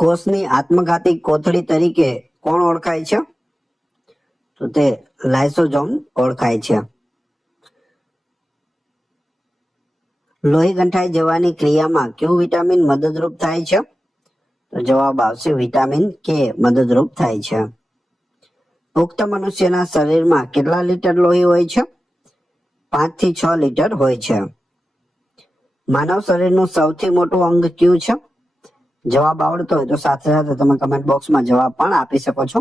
કોષની આત્મઘાતી કોથળી તરીકે કોણ ઓળખાય છે? તો તે લાઇસોઝોમ ઓળખાય છે. લોહી ગંઠાઈ જવાની ક્રિયામાં કયું વિટામિન મદદરૂપ થાય છે? તો જવાબ આવશે વિટામિન કે મદદરૂપ થાય છે. પુખ્ત મનુષ્યના શરીરમાં કેટલા લીટર લોહી હોય છે? 5 થી 6 લીટર હોય છે. માનવ શરીરનું સૌથી મોટું અંગ કયું છે? જવાબ આવડતો હોય તો સાથે સાથે તમે કમેન્ટ બોક્સમાં જવાબ પણ આપી શકો છો.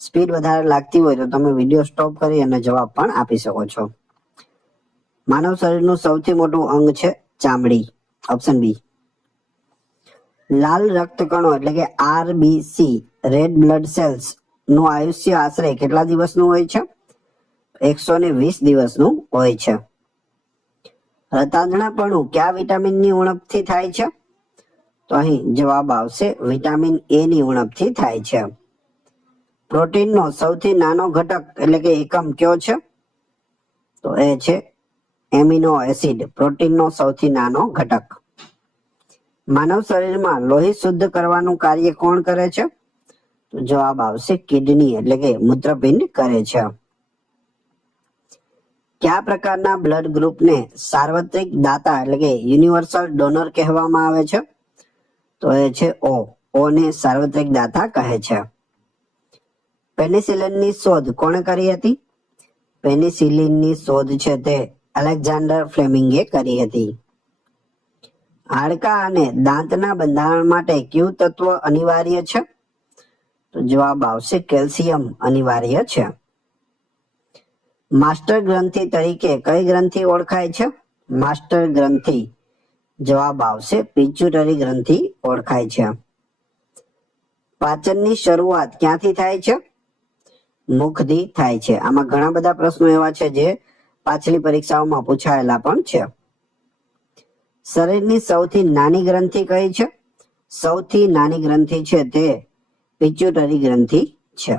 સ્પીડ વધારે લાગતી હોય તો તમે વિડીયો સ્ટોપ કરી અને જવાબ પણ આપી શકો છો. માનવ શરીરનું સૌથી મોટું અંગ છે ચામડી. Option B. લાલ રક્તકણો એટલે કે આરબીસી રેડ બ્લડ સેલ્સ નું આયુષ્ય આશરે કેટલા દિવસનું હોય છે? 120 દિવસનું હોય છે. રતાંધણાપણું કયા વિટામિનની ઉણપથી થાય છે? તો અહીં જવાબ આવશે વિટામિન એ ની ઉણપથી થાય છે. પ્રોટીનનો સૌથી નાનો ઘટક એટલે કે એકમ કયો છે? તો એ છે એમિનો એસિડ. પ્રોટીનનો સૌથી નાનો ઘટક. માનવ શરીરમાં લોહી શુદ્ધ કરવાનું કાર્ય કોણ કરે છે? તો જવાબ આવશે કિડની એટલે કે મૂત્રપિંડ કરે છે. કયા પ્રકારના બ્લડ ગ્રુપને સાર્વત્રિક દાતા એટલે કે યુનિવર્સલ ડોનર કહેવામાં આવે છે? તો એ છે ઓ. ઓ ને સાર્વત્રિક દાતા કહે છે. પેનિસિલિનની શોધ કોણે કરી હતી? પેનિસિલિનની શોધ છે તે અલેક્ઝાન્ડર ફ્લેમિંગે કરી હતી. હાડકાં અને દાંતના બંધારણ માટે કયું તત્વ અનિવાર્ય છે? તો જવાબ આવશે કેલ્શિયમ અનિવાર્ય છે. માસ્ટર ગ્રંથિ તરીકે કઈ ગ્રંથિ ઓળખાય છે? માસ્ટર ગ્રંથિ જવાબ આવશે પિચ્યુટરી ગ્રંથિ ઓળખાય છે. પાચનની શરૂઆત ક્યાંથી થાય છે? મુખથી થાય છે. આમાં ઘણા બધા પ્રશ્નો એવા છે જે પાછલી પરીક્ષાઓમાં પૂછાયેલા પણ છે. શરીરની સૌથી નાની ગ્રંથિ કઈ છે? સૌથી નાની ગ્રંથિ છે તે પિચ્યુટરી ગ્રંથિ છે.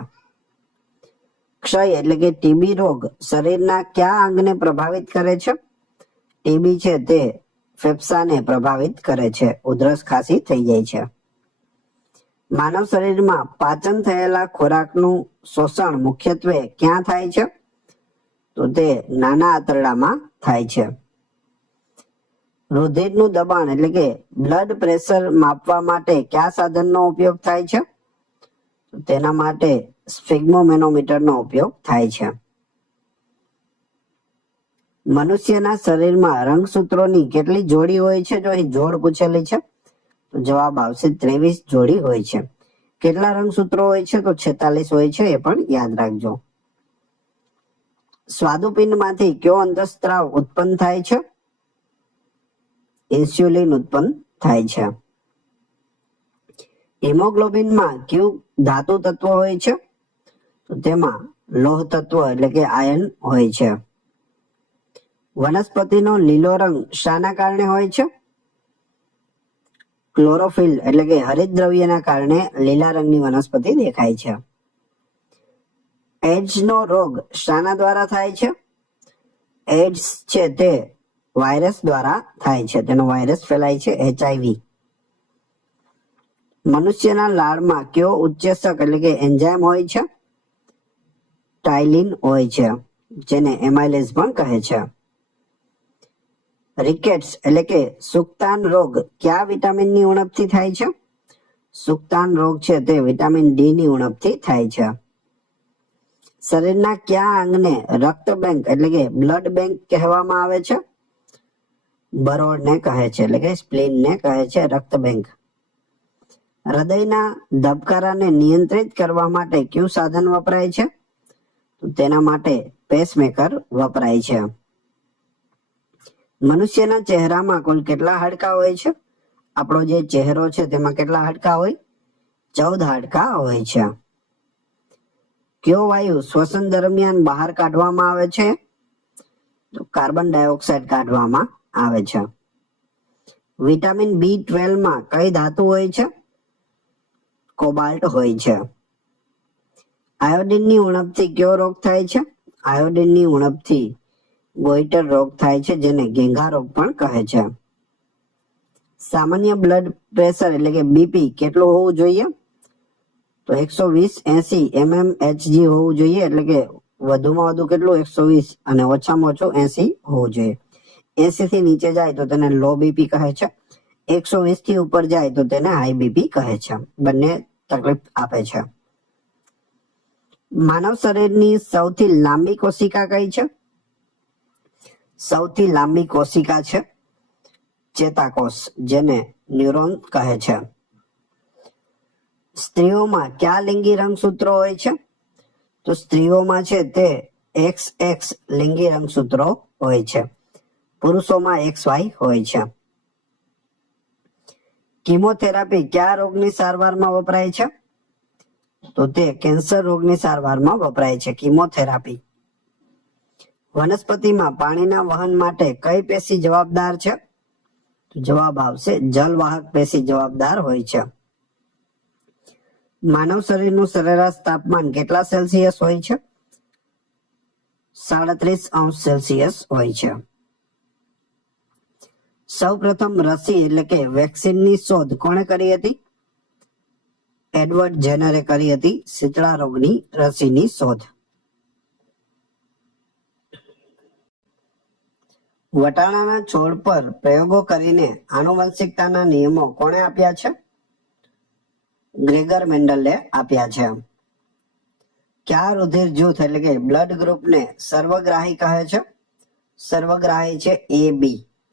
ક્ષય એટલે કે ટીબી રોગ શરીરના કયા અંગને પ્રભાવિત કરે છે? ટીબી છે તે ફેફસાને પ્રભાવિત કરે છે. ઉધરસ ખાંસી થઈ જાય છે. માનવ શરીરમાં પાચન થયેલા ખોરાકનું શોષણ મુખ્યત્વે ક્યાં થાય છે? તો તે નાના આંતરડામાં થાય છે. રુધિરનું દબાણ એટલે કે બ્લડ પ્રેશર માપવા માટે કયા સાધનનો ઉપયોગ થાય છે? તેના માટે સ્ફિગ્મોમેનોમીટરનો ઉપયોગ થાય છે. મનુષ્યના શરીરમાં રંગસૂત્રોની કેટલી જોડી હોય છે? જો અહીં જોડ પૂછેલી છે તો જવાબ આવશે 23 જોડી હોય છે. કેટલા રંગસૂત્રો હોય છે? તો 46 હોય છે. એ પણ યાદ રાખજો. સ્વાદુપિંડમાંથી કયો અંતઃસ્ત્રાવ ઉત્પન્ન થાય છે? ઇન્સ્યુલિન ઉત્પન્ન થાય છે. હિમોગ્લોબિનમાં કયું ધાતુ તત્વ હોય છે? તો તેમાં લોહ તત્વ એટલે કે આયર્ન હોય છે. વનસ્પતિનો લીલો રંગ શાના કારણે હોય છે? ક્લોરોફિલ એટલે કે હરિતદ્રવ્યના કારણે લીલા રંગની વનસ્પતિ દેખાય છે. એડ્સનો રોગ શાના દ્વારા થાય છે? એડ્સ છે તે વાયરસ દ્વારા થાય છે. તેનો વાયરસ ફેલાય છે HIV. મનુષ્યના લાળમાં કયો ઉત્સેચક એટલે કે એન્ઝાઇમ હોય છે? ટાઇલિન હોય છે, જેને એમાઇલેઝ પણ કહે છે. રિકેટ્સ એટલે કે સુક્તાન રોગ કયા વિટામિનની ઉણપથી થાય છે? સુક્તાન રોગ છે તે વિટામિન ડી ની ઉણપથી થાય છે. શરીરના કયા અંગને રક્ત બેંક એટલે કે બ્લડ બેંક કહેવામાં આવે છે? બરોળને કહે છે એટલે કે સ્પ્લીનને કહે છે રક્ત બેંક. હૃદયના ધબકારાને નિયંત્રિત કરવા માટે કયું સાધન વપરાય છે? તેના માટે પેસમેકર વપરાય છે. મનુષ્યના ચહેરામાં કુલ કેટલા હાડકાં હોય છે? આપણો જે ચહેરો છે તેમાં કેટલા હાડકાં હોય? 14 હાડકાં હોય છે. કયો વાયુ શ્વસન દરમિયાન બહાર કાઢવામાં આવે છે? તો કાર્બન ડાયોક્સાઇડ કાઢવામાં આવે છે. વિટામિન B12 માં કઈ ધાતુ હોય છે? કોબાલ્ટ હોય છે. આયોડિનની ઉણપથી કયો રોગ થાય છે? આયોડિનની ઉણપથી ગોઈટર રોગ થાય છે, જેને ઘેંઘા રોગ પણ કહે છે. સામાન્ય બ્લડ પ્રેશર એટલે કે બીપી કેટલું હોવું જોઈએ? તો 120/80 mmHg હોવું જોઈએ, એટલે કે વધુમાં વધુ કેટલું 120 અને ઓછામાં ઓછું 80 હોવું જોઈએ. 80 થી નીચે જાય તો તેને લો બીપી કહે છે, 120 થી ઉપર જાય તો તેને હાઈ બીપી કહે છે. બંને તકલીફ આપે છે. માનવ શરીરની સૌથી લાંબી કોશિકા કઈ છે? સૌથી લાંબી કોશિકા છે ચેતાકોષ, જેને ન્યુરોન કહે છે. સ્ત્રીઓમાં કયા લિંગી રંગસૂત્રો હોય છે? તો સ્ત્રીઓમાં છે તે XX લિંગી રંગસૂત્રો હોય છે, પુરુષોમાં XY હોય છે. કિમોથેરાપી કયા રોગની સારવારમાં વપરાય છે? તો તે કેન્સર રોગની સારવારમાં વપરાય છે કિમોથેરાપી. વનસ્પતિમાં પાણીના વહન માટે કઈ પેશી જવાબદાર છે? તો જવાબ આવશે જલવાહક પેશી જવાબદાર હોય છે. માનવ શરીરનું સરેરાશ તાપમાન કેટલા સેલ્સિયસ હોય છે? 37°C હોય છે. સૌ પ્રથમ રસી એટલે કે વેક્સિનની શોધ કોણે કરી હતી? એડવર્ડ જેનરે કરી હતી શીતળા રોગની રસીની શોધ. વટાણાના છોડ પર પ્રયોગો કરીને આનુવંશિકતાના નિયમો કોણે આપ્યા છે? ગ્રેગર મેન્ડલે આપ્યા છે. કયા રુધિર જૂથ એટલે કે બ્લડ ગ્રુપને સર્વગ્રાહી કહે છે? સર્વગ્રાહી છે AB,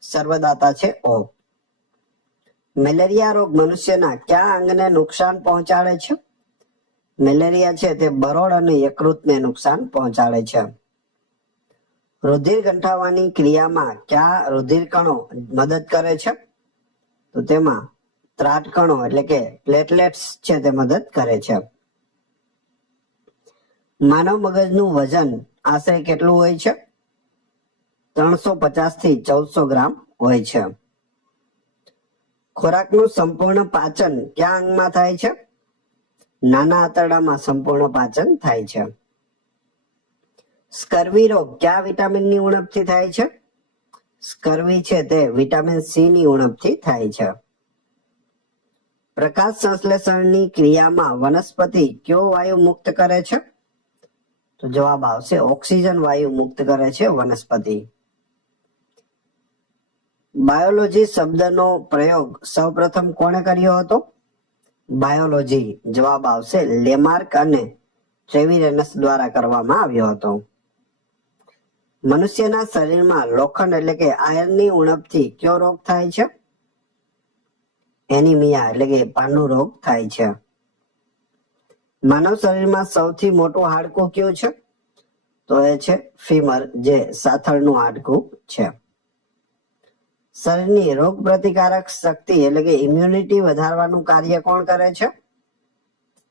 સર્વદાતા છે O. મેલેરિયા રોગ મનુષ્યના કયા અંગને નુકસાન પહોંચાડે છે? મેલેરિયા છે તે બરોળ અને યકૃતને નુકસાન પહોંચાડે છે. રુધિર ગંઠાવાની ક્રિયામાં કયા રુધિર કણો મદદ કરે છે? તો તેમાં ત્રાટકણો એટલે કે પ્લેટલેટ્સ છે તે મદદ કરે છે. માનવ મગજનું વજન આશરે કેટલું હોય છે? 350 થી 1400 ગ્રામ હોય છે. ખોરાકનું સંપૂર્ણ પાચન કયા અંગમાં થાય છે? નાના આંતરડામાં સંપૂર્ણ પાચન થાય છે. સ્કર્વી રોગ કયા વિટામિનની ઉણપથી થાય છે? સ્કર્વી છે તે વિટામિન C ની ઉણપથી થાય છે. પ્રકાશ સંશ્લેષણની ક્રિયામાં વનસ્પતિ કયો વાયુ મુક્ત કરે છે? તો જવાબ આવશે ઓક્સિજન વાયુ મુક્ત કરે છે વનસ્પતિ. બાયોલોજી શબ્દનો પ્રયોગ સૌપ્રથમ કોણે કર્યો હતો? બાયોલોજી જવાબ આવશે લેમાર્ક અને ટ્રેવિરેનસ દ્વારા કરવામાં આવ્યો હતો. મનુષ્યના શરીરમાં લોખંડ એટલે કે આયર્નની ઉણપથી કયો રોગ થાય છે? એનિમિયા એટલે કે પાંડુ રોગ થાય છે. માનવ શરીરમાં સૌથી મોટું હાડકું કયું છે? તો એ છે ફીમર, જે સાથળનું હાડકું છે. શરીરની રોગ પ્રતિકારક શક્તિ એટલે કે ઇમ્યુનિટી વધારવાનું કાર્ય કોણ કરે છે?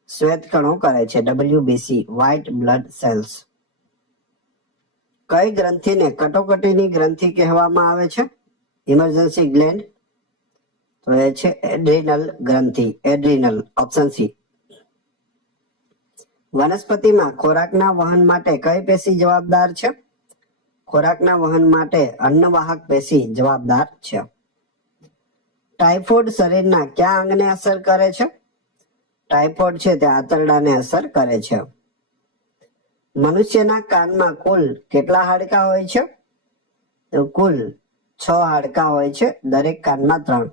શ્વેતકણો કરે છે, WBC, વ્હાઇટ બ્લડ સેલ્સ. કઈ ગ્રંથિને કટોકટીની ગ્રંથિ કહેવામાં આવે છે? ઇમરજન્સી ગ્લેન્ડ, તો એ છે એડ્રિનલ ગ્રંથિ, એડ્રિનલ, ઓપ્શન C. વનસ્પતિમાં ખોરાકના વહન માટે કઈ પેશી જવાબદાર છે? ખોરાકના વહન માટે અન્નવાહક પેશી જવાબદાર છે. ટાઇફોઇડ શરીરના કયા અંગને અસર કરે છે? ટાઇફોઇડ છે તે આંતરડાને અસર કરે છે. મનુષ્યના કાનમાં કુલ કેટલા હાડકાં હોય છે? તો કુલ 6 હાડકાં હોય છે, દરેક કાનમાં 3.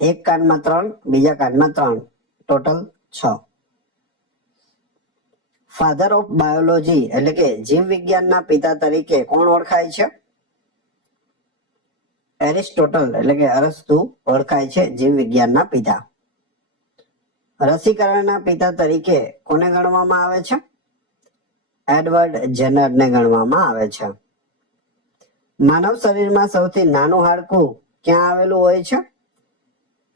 એક કાનમાં 3, બીજા કાનમાં 3, ટોટલ 6. ફાધર ઓફ બાયોલોજી એટલે કે જીવ વિજ્ઞાનના પિતા તરીકે કોણ ઓળખાય છે? એરિસ્ટોટલ એટલે કે અરસ્તુ ઓળખાય છે જીવ વિજ્ઞાનના પિતા. રસીકરણના પિતા તરીકે કોને ગણવામાં આવે છે? એડવર્ડ જેનરને ગણવામાં આવે છે. માનવ શરીરમાં સૌથી નાનું હાડકું ક્યાં આવેલું હોય છે?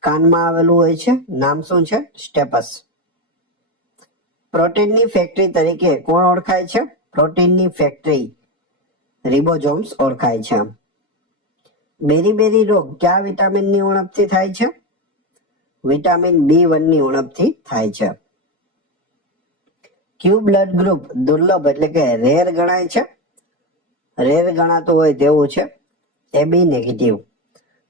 કાનમાં આવેલું હોય છે. નામ શું છે? સ્ટેપસ. પ્રોટીનની ફેક્ટરી તરીકે કોણ ઓળખાય છે? પ્રોટીનની ફેક્ટરી રિબોઝોમ્સ ઓળખાય છે. બેરી રોગ કયા વિટામિનની ઉણપથી થાય છે? વિટામિન B1 ની ઉણપથી થાય છે. ક્યુ બ્લડ ગ્રુપ દુર્લભ એટલે કે રેર ગણાય છે? રેર ગણાતું હોય તેવું છે AB નેગેટિવ.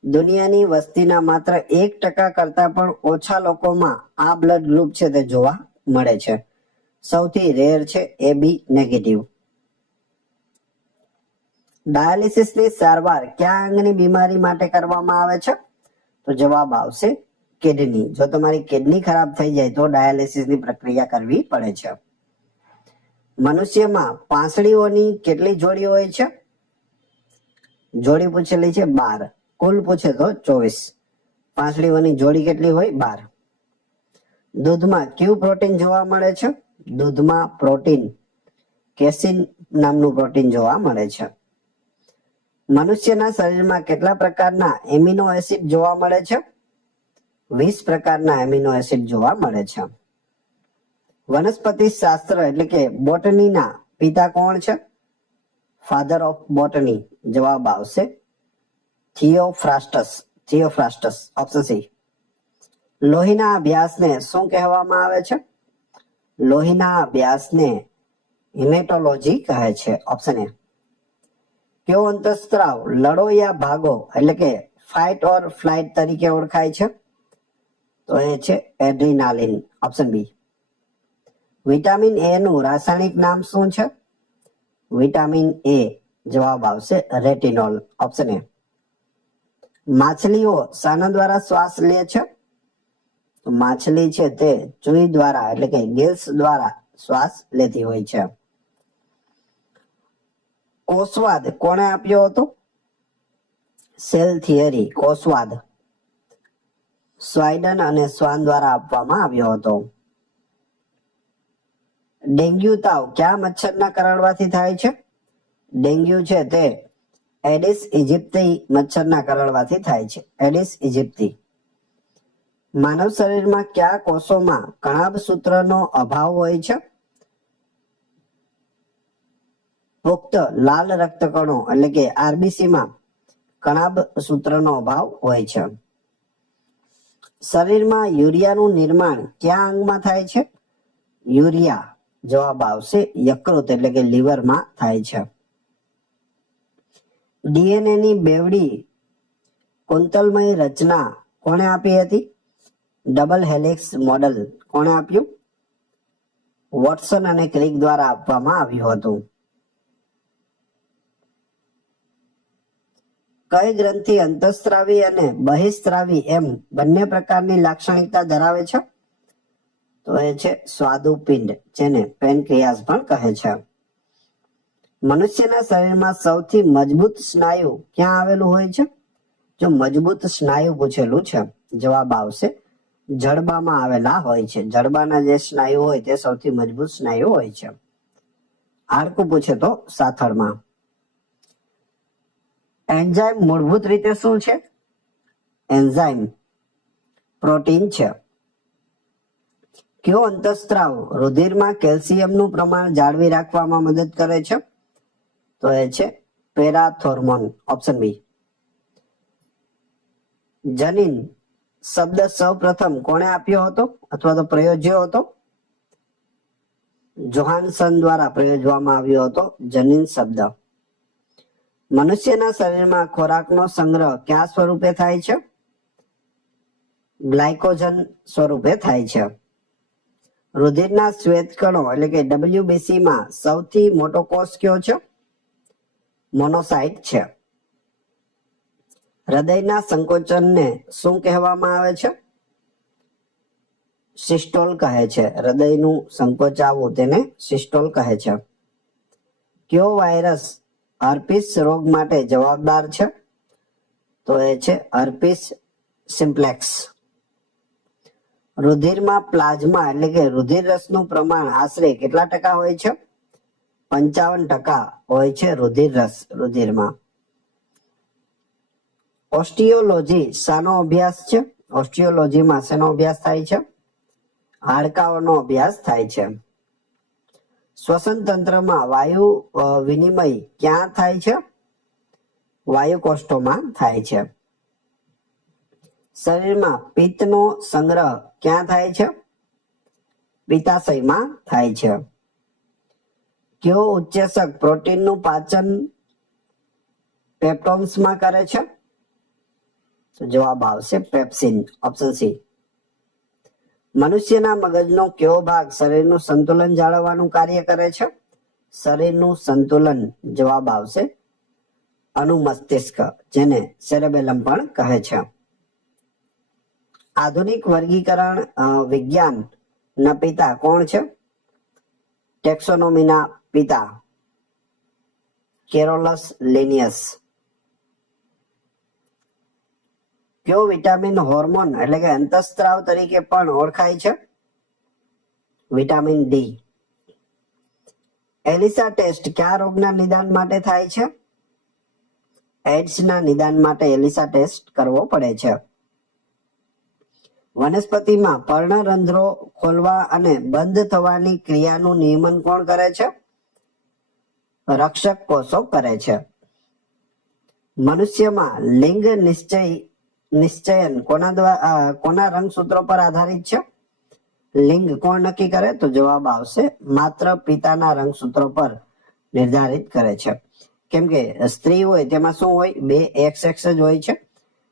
દુનિયાની વસ્તીના માત્ર 1% કરતા પણ ઓછા લોકોમાં આ બ્લડ ગ્રુપ છે તે જોવા મળે છે. સૌથી રેર છે AB નેગેટિવ. ડાયાલિસિસની સારવાર કયા અંગની બીમારી માટે કરવામાં આવે છે? તો જવાબ આવશે કિડની. જો તમારી કિડની ખરાબ થઈ જાય તો ડાયાલિસિસની પ્રક્રિયા કરવી પડે છે. મનુષ્યમાં પાંસળીઓની કેટલી જોડી હોય છે? જોડી પૂછેલી છે 12. કુલ પૂછે તો 24. પાંસળીઓની જોડી કેટલી હોય? 12. દૂધમાં કયું પ્રોટીન જોવા મળે છે? દૂધમાં પ્રોટીન કેસીન નામનું પ્રોટીન જોવા મળે છે. મનુષ્યના શરીરમાં કેટલા પ્રકારના એમિનો એસિડ જોવા મળે છે? 20 પ્રકારના એમિનો એસિડ જોવા મળે છે. વનસ્પતિ શાસ્ત્ર એટલે કે બોટનીના પિતા કોણ છે? Father of botany. જવાબ આવશે થિયોફ્રાસ્ટસ. Option C. લોહીના અભ્યાસને શું કહેવામાં આવે છે? લોહીના અભ્યાસને હિમેટોલોજી કહે છે. Option A. કયો અંતઃસ્ત્રાવ લડો યા ભાગો એટલે કે ફાઇટ ઓર ફ્લાઇટ તરીકે ઓળખાય છે? તો એ છે adrenaline. Option B. Vitamin A નું રાસાયણિક નામ શું છે? Vitamin A. જવાબ આવશે રેટિનોલ. Option A. માછલીઓ શાના દ્વારા શ્વાસ લે છે? તો માછલી છે તે ચૂઈ દ્વારા એટલે કે ગિલ્સ દ્વારા શ્વાસ લેતી હોય છે. કોષવાદ કોણે આપ્યો હતો? Cell theory. કોષવાદ સ્વાઇડન અને સ્વાન દ્વારા આપવામાં આવ્યો હતો. ડેન્ગ્યુ તાવ કયા મચ્છરના કરડવાથી થાય છે? ડેન્ગ્યુ છે તે એડિસ ઇજિપ્તી મચ્છરના કરડવાથી થાય છે. એડિસ ઇજિપ્તી. માનવ શરીરમાં કયા કોષોમાં કણાભ સૂત્રનો અભાવ હોય છે? પુખ્ત લાલ રક્તકણો એટલે કે આરબીસી માં કણાભ સૂત્રનો અભાવ હોય છે. શરીરમાં યુરિયાનું નિર્માણ કયા અંગમાં થાય છે? યુરિયા. જવાબ આવશે યકૃત એટલે કે લીવરમાં થાય છે. ડીએનએ ની બેવડી કુંતલમય રચના કોણે આપી હતી? ડબલ હેલિક્સ મોડેલ કોણે આપ્યું? વોટસન અને ક્રિક દ્વારા આપવામાં આવ્યું હતું. કઈ ગ્રંથિ અંતઃસ્ત્રાવી અને બહિસ્ત્રાવી એમ બંને પ્રકારની લાક્ષણિકતા ધરાવે છે? તો એ છે સ્વાદુપિંડ, જેને પેનક્રિયાસ પણ કહે છે. મનુષ્યના શરીરમાં સૌથી મજબૂત સ્નાયુ ક્યાં આવેલું હોય છે? જો મજબૂત સ્નાયુ પૂછેલું છે, જવાબ આવશે જડબામાં આવેલા હોય છે. જડબાના જે સ્નાયુ હોય તે સૌથી મજબૂત સ્નાયુ હોય છે. હાડકું પૂછે તો સાથળમાં. એન્ઝાઇમ મૂળભૂત રીતે શું છે? એન્ઝાઇમ પ્રોટીન છે. કયો અંતઃસ્ત્રાવ રુધિરમાં કેલ્શિયમનું પ્રમાણ જાળવી રાખવામાં મદદ કરે છે? તો એ છે પેરાથોર્મોન. Option B. જનીન શબ્દ સૌપ્રથમ કોણે આપ્યો હતો અથવા તો પ્રયોજ્યો હતો? જોહાનસન દ્વારા પ્રયોજવામાં આવ્યો હતો જનીન શબ્દ. મનુષ્યના શરીરમાં ખોરાકનો સંગ્રહ કયા સ્વરૂપે થાય છે? ગ્લાયકોજન સ્વરૂપે થાય છે. રુધિરના શ્વેતકણો એટલે કે WBC માં સૌથી મોટો કોષ કયો છે? મોનોસાઇટ છે. હૃદયના સંકોચનને શું કહેવામાં આવે છે? સિસ્ટોલ કહે છે. હૃદયનું સંકોચાવવું તેને સિસ્ટોલ કહે છે. કયો વાયરસ હર્પીસ રોગ માટે જવાબદાર છે? તો એ છે હર્પીસ સિમ્પ્લેક્સ. રુધિરમાં પ્લાઝમા એટલે કે રુધિર રસનું પ્રમાણ આશરે કેટલા ટકા હોય છે? 55% હોય છે રુધિર રસ રુધિરમાં. ઓસ્ટિયોલોજી શાનો અભ્યાસ છે? ઓસ્ટિયોલોજીમાં શેનો અભ્યાસ થાય છે? હાડકાઓનો અભ્યાસ થાય છે. શ્વસન તંત્રમાં વાયુ વિનિમય ક્યાં થાય છે? વાયુ કોષ્ઠોમાં થાય છે. શરીરમાં પિત્તનો સંગ્રહ ક્યાં થાય છે? પિત્તાશયમાં થાય છે. કયો ઉત્સેચક પ્રોટીનનું પાચન પેપ્ટોન્સમાં કરે છે? તો જવાબ આવશે પેપ્સિન, ઓપ્શન સી. મનુષ્યના મગજનો કયો ભાગ શરીરનું સંતુલન જાળવવાનું કાર્ય કરે છે? શરીરનું સંતુલન, જવાબ આવશે અનુમસ્તિષ્ક, જેને સેરેબેલમ પણ કહે છે. આધુનિક વર્ગીકરણ વિજ્ઞાન ના પિતા કોણ છે? ટેક્સોનોમીના પિતા કેરોલસ લિનિયસ. કયો વિટામિન હોર્મોન એટલે કે અંતઃસ્ત્રાવ તરીકે પણ ઓળખાય છે? Vitamin D. એલિસા ટેસ્ટ કયા રોગના નિદાન માટે થાય છે? એડ્સના નિદાન માટે એલિસા ટેસ્ટ કરવો પડે છે. વનસ્પતિમાં પર્ણરંધ્રો ખોલવા અને બંધ થવાની ક્રિયાનું નિયમન કોણ કરે છે? રક્ષક કોષો કરે છે. મનુષ્યમાં લિંગ નિશ્ચયન કોના રંગસૂત્રો પર આધારિત છે? લિંગ કોણ નક્કી કરે? તો જવાબ આવશે માત્ર પિતાના રંગસૂત્રો પર નિર્ધારિત કરે છે. કેમ કે સ્ત્રી હોય તેમાં શું હોય? 2 XX જ હોય છે.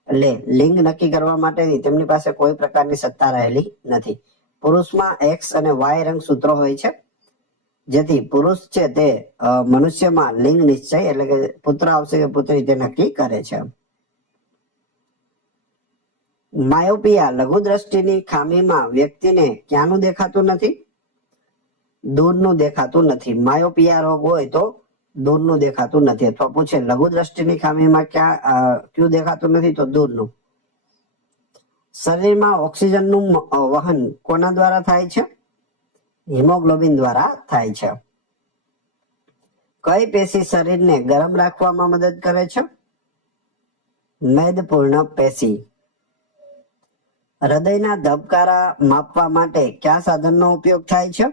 એટલે લિંગ નક્કી કરવા માટેની તેમની પાસે કોઈ પ્રકારની સત્તા રહેલી નથી. પુરુષમાં X અને Y રંગસૂત્રો હોય છે, જેથી પુરુષ છે તે મનુષ્યમાં લિંગ નિશ્ચય એટલે કે પુત્ર આવશે કે પુત્રી તે નક્કી કરે છે. માયોપિયા લઘુ દ્રષ્ટિની ખામીમાં વ્યક્તિને ક્યાંનું દેખાતું નથી? દૂરનું દેખાતું નથી. માયોપિયા રોગ હોય તો દૂરનું દેખાતું નથી. અથવા પૂછે લઘુ દ્રષ્ટિની ખામીમાં કયું દેખાતું નથી? તો દૂરનું. શરીરમાં ઓક્સિજનનું વહન કોના દ્વારા થાય છે? હિમોગ્લોબિન દ્વારા થાય છે. કઈ પેશી શરીરને ગરમ રાખવામાં મદદ કરે છે? મેદપૂર્ણ પેશી. હૃદયના ધબકારા માપવા માટે કયા સાધનનો ઉપયોગ થાય છે?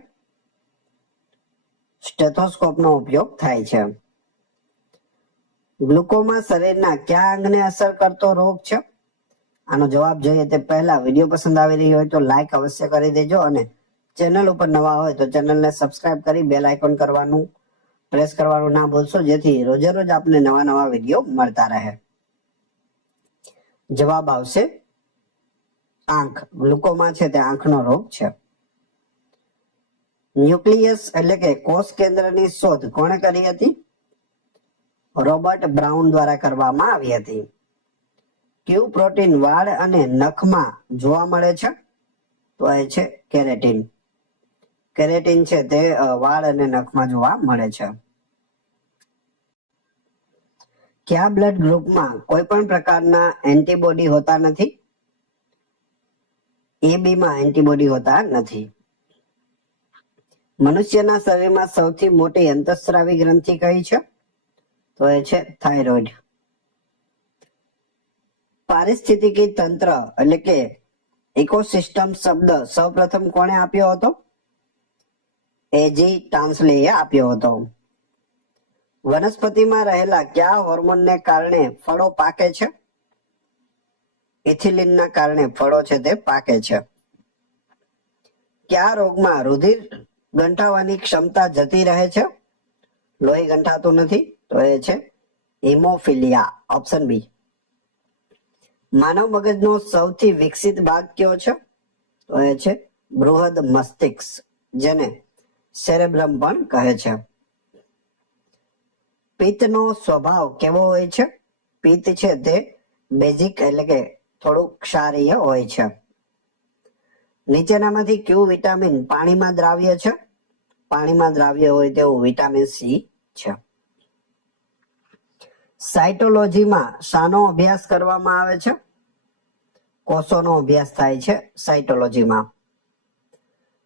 સ્ટેથોસ્કોપનો ઉપયોગ થાય છે. ગ્લુકોમા શરીરના કયા અંગને અસર કરતો રોગ છે? આનો જવાબ જોઈએ તે પહેલા વિડીયો પસંદ આવી રહ્યો હોય તો લાઈક અવશ્ય કરી દેજો, અને ચેનલ ઉપર નવા હોય તો ચેનલને સબસ્ક્રાઇબ કરી બેલ આઇકોન પ્રેસ કરવાનું ના ભૂલશો, જેથી રોજે રોજ આપને નવા નવા વિડીયો મળતા રહે. જવાબ આવશે આંખ. ગ્લુકોમા છે તે આંખનો રોગ છે. ન્યુક્લિયસ એટલે કે કોષ કેન્દ્રની શોધ કોણે કરી હતી? રોબર્ટ બ્રાઉન દ્વારા કરવામાં આવી હતી. કયું પ્રોટીન વાળ અને નખમાં જોવા મળે છે? તો એ છે કેરેટીન. કેરેટીન છે તે વાળ અને નખમાં જોવા મળે છે. કયા બ્લડ ગ્રુપમાં કોઈ પણ પ્રકારના એન્ટીબોડી હોતા નથી? AB માં એન્ટીબોડી હોતા નથી. મનુષ્યના શરીરમાં સૌથી મોટી અંતઃસ્રાવી ગ્રંથિ કઈ છે? તો એ છે થાઇરોઇડ. પારિસ્થિતિકી તંત્ર એટલે કે ઇકોસિસ્ટમ શબ્દ સૌપ્રથમ કોણે આપ્યો હતો? એજી ટાન્સલેએ આપ્યો હતો. વનસ્પતિમાં રહેલા કયા હોર્મોનને કારણે ફળો પાકે છે? ઇથિલિનના કારણે ફળો છે તે પાકે છે. કયા રોગમાં રુધિર ગંઠાવાની ક્ષમતા જતી રહે છે? લોહી ગંઠાતું નથી, તો એ છે હિમોફિલિયા, ઓપ્શન બી. માનવ મગજનો સૌથી વિકસિત ભાગ કયો છે? તો એ છે બૃહદ મસ્તિષ્ક, જેને સેરેબ્રમ પણ કહે છે. પિત્તનો સ્વભાવ કેવો હોય છે? પિત્ત છે તે બેઝિક એટલે કે થોડું ક્ષારીય હોય છે. નીચેનામાંથી કયું વિટામિન પાણીમાં દ્રાવ્ય છે? પાણીમાં દ્રાવ્ય હોય તેવું વિટામિન સી છે. સાયટોલોજીમાં શાનો અભ્યાસ કરવામાં આવે છે? કોષોનો અભ્યાસ થાય છે સાયટોલોજીમાં.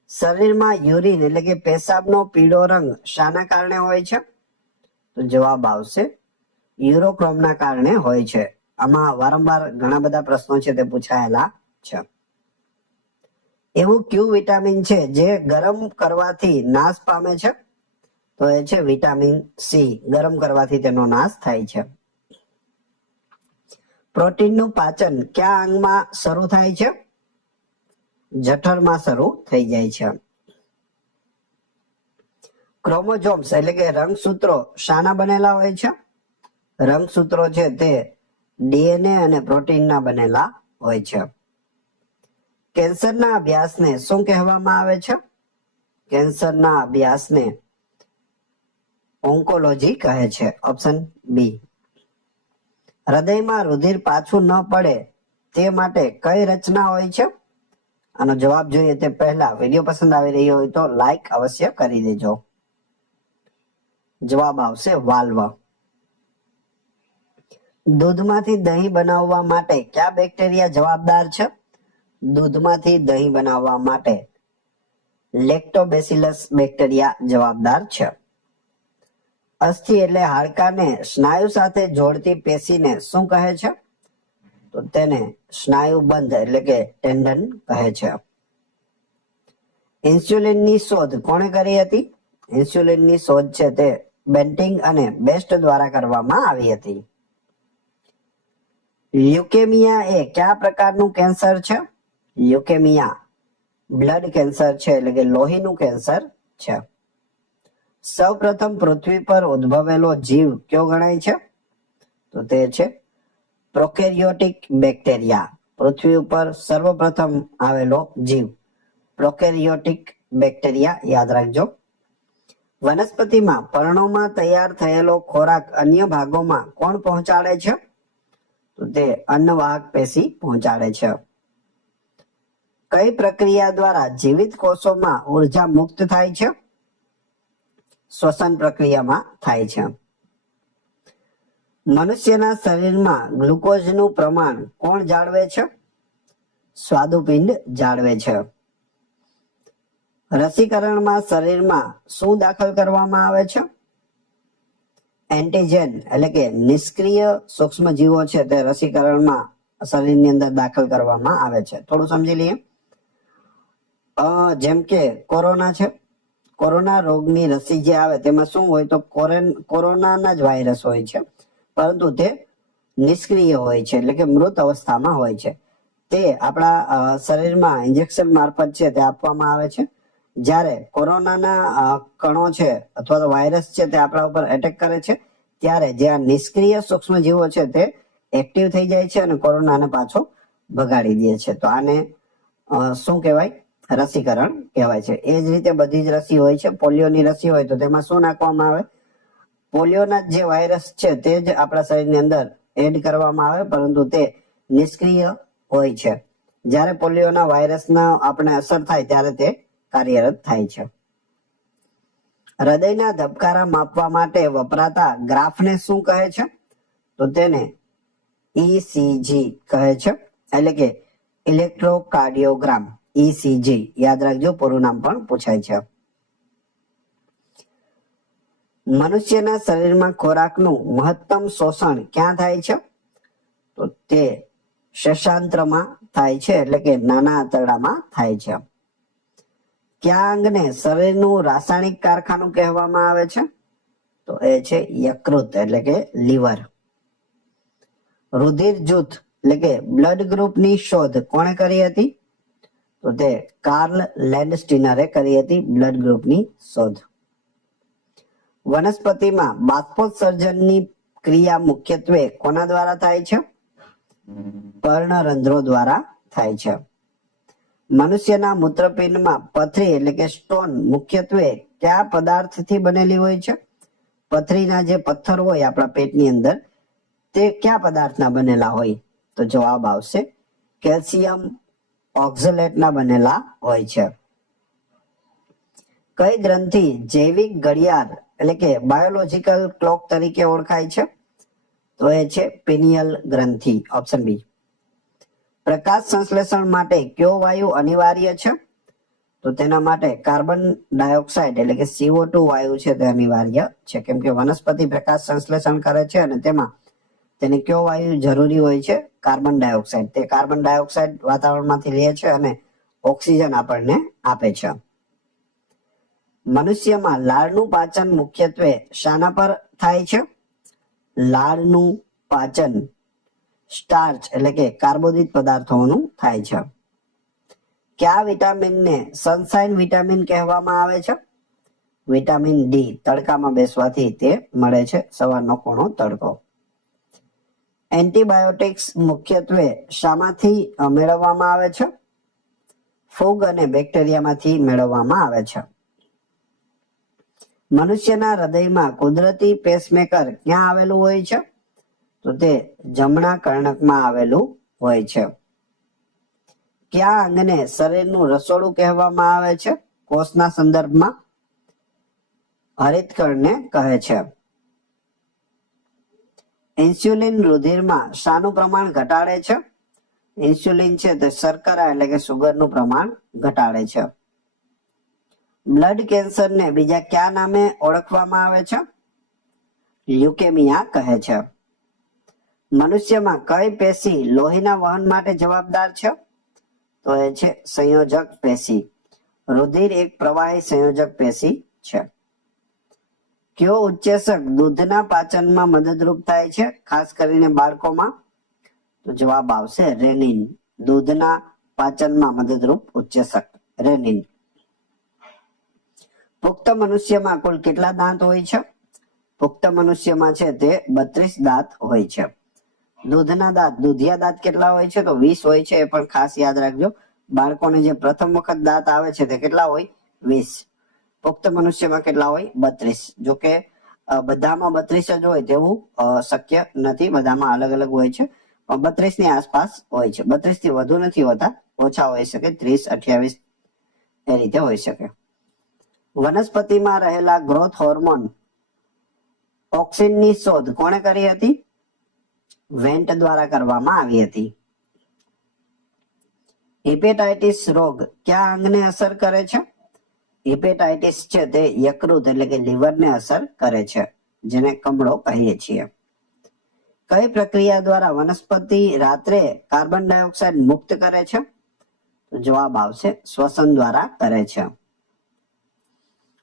શરીરમાં યુરિન એટલે કે પેશાબનો પીળો રંગ શાના કારણે હોય છે? તો જવાબ આવશે યુરોક્રોમના કારણે હોય છે. આમાં વારંવાર ઘણા બધા પ્રશ્નો છે તે પૂછાયેલા છે. એવું કયું વિટામિન છે જે ગરમ કરવાથી નાશ પામે છે? તો એ છે વિટામિન સી. ગરમ કરવાથી તેનો નાશ થાય છે. પ્રોટીનનું પાચન કયા અંગમાં શરૂ થાય છે? જઠરમાં શરૂ થઈ જાય છે. ક્રોમોઝોમ્સ એટલે કે રંગસૂત્રો શાના બનેલા હોય છે? રંગસૂત્રો છે તે ડીએનએ અને પ્રોટીનના બનેલા હોય છે. કેન્સરના અભ્યાસને શું કહેવામાં આવે છે? કેન્સરના અભ્યાસને ઓન્કોલોજી કહે છે. Option B. હૃદયમાં રુધિર પાછું ન પડે તે માટે કઈ રચના હોય છે? આનો જવાબ જોઈએ તે પહેલા વિડીયો પસંદ આવી રહ્યો હોય તો લાઈક અવશ્ય કરી દેજો. જવાબ આવશે વાલ્વ. દૂધમાંથી દહીં બનાવવા માટે કયા બેક્ટેરિયા જવાબદાર છે? દૂધમાંથી દહીં બનાવવા માટે લેક્ટોબેસિલસ બેક્ટેરિયા જવાબદાર છે. અસ્થિ એટલે હાડકાને સ્નાયુ સાથે જોડતી પેશીને શું કહે છે? તો તેને સ્નાયુબંધ એટલે કે ટેન્ડન કહે છે. ઇન્સ્યુલિનની શોધ કોણે કરી હતી? ઇન્સ્યુલિનની શોધ છે તે બેન્ટિંગ અને બેસ્ટ દ્વારા કરવામાં આવી હતી. લ્યુકેમિયા એ કયા પ્રકારનું કેન્સર છે? લ્યુકેમિયા બ્લડ કેન્સર છે એટલે કે લોહીનું કેન્સર છે. સૌપ્રથમ પૃથ્વી પર ઉદ્ભવેલો જીવ કયો ગણાય છે? તો તે છે પ્રોકેરિયોટિક બેક્ટેરિયા. પૃથ્વી ઉપર સર્વપ્રથમ આવેલો જીવ પ્રોકેરિયોટિક બેક્ટેરિયા યાદ રાખજો. વનસ્પતિમાં પર્ણોમાં તૈયાર થયેલો ખોરાક અન્ય ભાગોમાં કોણ પહોંચાડે છે? તો તે અન્નવાહક પેશી પહોંચાડે છે. કઈ પ્રક્રિયા દ્વારા જીવિત કોષોમાં ઉર્જા મુક્ત થાય છે? શ્વસન પ્રક્રિયામાં થાય છે. મનુષ્યના શરીરમાં ગ્લુકોઝનું પ્રમાણ કોણ જાળવે છે? સ્વાદુપિંડ જાળવે છે. રસીકરણમાં શરીરમાં શું દાખલ કરવામાં આવે છે? એન્ટીજેન એટલે કે નિષ્ક્રિય સૂક્ષ્મજીવો છે તે રસીકરણમાં શરીરની અંદર દાખલ કરવામાં આવે છે. થોડું સમજી લઈએ. જેમ કે કોરોના છે. કોરોના રોગની રસી જે આવે તેમાં શું હોય તો કોરોનાના જ વાયરસ હોય છે, પરંતુ તે નિષ્ક્રિય હોય છે એટલે કે મૃત અવસ્થામાં હોય છે. તે આપણા શરીરમાં ઇન્જેક્શન મારફત છે તે આપવામાં આવે છે. જ્યારે કોરોનાના કણો છે અથવા તો વાયરસ છે તે આપણા ઉપર એટેક કરે છે ત્યારે જે આ નિષ્ક્રિય સૂક્ષ્મજીવો છે તે એક્ટિવ થઈ જાય છે અને કોરોનાને પાછો ભગાડી દે છે. તો આને શું કહેવાય? રસીકરણ કહેવાય છે. એ જ રીતે બધી જ રસી હોય છે. પોલિયોની રસી હોય તો તેમાં શું નાખવામાં આવે? પોલિયોના જે વાયરસ છે તે જ આપણા શરીરની અંદર એડ કરવામાં આવે, પરંતુ તે નિષ્ક્રિય હોય છે. જ્યારે પોલિયોના વાયરસના આપણે અસર થાય ત્યારે તે કાર્યરત થાય છે. હૃદયના ધબકારા માપવા માટે વપરાતા ગ્રાફને શું કહે છે? તો તેને ECG કહે છે, એટલે કે ઇલેક્ટ્રોકાર્ડિયોગ્રામ. ECG યાદ રાખજો, પૂરું નામ પણ પૂછાય છે. મનુષ્યના શરીરમાં ખોરાકનું મહત્તમ શોષણ ક્યાં થાય છે? તો તે શેષાંત્રમાં થાય છે, એટલે કે નાના આંતરડામાં થાય છે. કયા અંગને શરીરનું રાસાયણિક કારખાનું કહેવામાં આવે છે? તો એ છે યકૃત એટલે કે લીવર. રુધિર જૂથ એટલે કે બ્લડ ગ્રુપની શોધ કોણે કરી હતી? તો તે કાર્લ લેન્ડસ્ટીનરે કરી હતી બ્લડ ગ્રુપની શોધ. વનસ્પતિમાં બાષ્પોત્સર્જનની ક્રિયા મુખ્યત્વે કોના દ્વારા થાય છે? પર્ણરંધ્રો દ્વારા થાય છે. મનુષ્યના મૂત્રપિંડમાં પથરી એટલે કે સ્ટોન મુખ્યત્વે કયા પદાર્થથી બનેલી હોય છે? પથરીના જે પથ્થર હોય આપણા પેટની અંદર તે કયા પદાર્થના બનેલા હોય? તો જવાબ આવશે કેલ્શિયમ ઓક્ઝલેટના બનેલા હોય છે. કઈ ગ્રંથિ જૈવિક ઘડિયાળ એટલે કે બાયોલોજીકલ ક્લોક તરીકે ઓળખાય છે? તો એ છે પિનિયલ ગ્રંથિ. Option B. પ્રકાશ સંશ્લેષણ માટે કયો વાયુ અનિવાર્ય છે? તો તેના માટે કાર્બન ડાયોક્સાઇડ એટલે કે CO2 વાયુ છે તે અનિવાર્ય છે, કેમ કે વનસ્પતિ પ્રકાશ સંશ્લેષણ કરે છે અને તેમાં તેને કયો વાયુ જરૂરી હોય છે? Carbon dioxide. તે કાર્બન ડાયોક્સાઇડ વાતાવરણમાંથી લે છે અને ઓક્સિજન આપણને આપે છે. મનુષ્યમાં લાળનું પાચન મુખ્યત્વે શાના પર થાય છે? લાળનું પાચન સ્ટાર્ચ એટલે કે કાર્બોદિત પદાર્થોનું થાય છે. કયા વિટામિનને સનશાઇન વિટામિન કહેવામાં આવે છે? Vitamin D. તડકામાં બેસવાથી તે મળે છે, સવારનો કોણો તડકો. એન્ટીબાયોટિક્સ મુખ્યત્વે શામાંથી મેળવવામાં આવે છે? ફૂગ અને બેક્ટેરિયામાંથી મેળવવામાં આવે છે. મનુષ્યના હૃદયમાં કુદરતી પેસમેકર ક્યાં આવેલું હોય છે? તો તે જમણા કર્ણકમાં આવેલું હોય છે. કયા અંગને શરીરનું રસોડું કહેવામાં આવે છે? કોષના સંદર્ભમાં હરિતકણને કહે છે. ઇન્સ્યુલિન રુધિરમાં શાનું પ્રમાણ ઘટાડે છે? ઇન્સ્યુલિન છે તે શર્કરા એટલે કે સુગરનું પ્રમાણ ઘટાડે છે. બ્લડ કેન્સરને બીજા કયા નામે ઓળખવામાં આવે છે? લ્યુકેમિયા કહે છે. મનુષ્યમાં કઈ પેશી લોહીના વહન માટે જવાબદાર છે? તો એ છે સંયોજક પેશી. રુધિર એક પ્રવાહી સંયોજક પેશી છે. કયો ઉત્સેચક દૂધના પાચનમાં મદદરૂપ થાય છે, ખાસ કરીને બાળકોમાં? તો જવાબ આવશે રેનિન. દૂધના પાચનમાં મદદરૂપ ઉત્સેચક રેનિન. પુખ્ત મનુષ્યમાં કુલ કેટલા દાંત હોય છે? પુખ્ત મનુષ્યમાં છે તે 32 દાંત હોય છે. દૂધના દાંત, દૂધિયા દાંત કેટલા હોય છે? તો 20 હોય છે. એ પણ ખાસ યાદ રાખજો. બાળકોને જે પ્રથમ વખત દાંત આવે છે તે કેટલા હોય? 20. પુખ્ત મનુષ્યમાં કેટલા હોય? 32. જો કે બધામાં 32 જ હોય તેવું શક્ય નથી, બધામાં અલગ અલગ હોય છે. 32 ની આસપાસ હોય છે. 32 થી વધુ નથી હોતા, ઓછા હોઈ શકે, 30, 28 એ રીતે હોઈ શકે. વનસ્પતિમાં રહેલા ગ્રોથ હોર્મોન ઓક્સિનની શોધ કોણે કરી હતી? વેન્ટ દ્વારા કરવામાં આવી હતી. હિપેટાઇટિસ રોગ કયા અંગને અસર કરે છે? હિપેટાઇટિસ છે તે યકૃત એટલે કે લીવરને અસર કરે છે, જેને કમળો કહીએ છીએ. કઈ પ્રક્રિયા દ્વારા વનસ્પતિ રાત્રે કાર્બન ડાયોક્સાઇડ મુક્ત કરે છે? જવાબ આવશે શ્વસન દ્વારા કરે છે.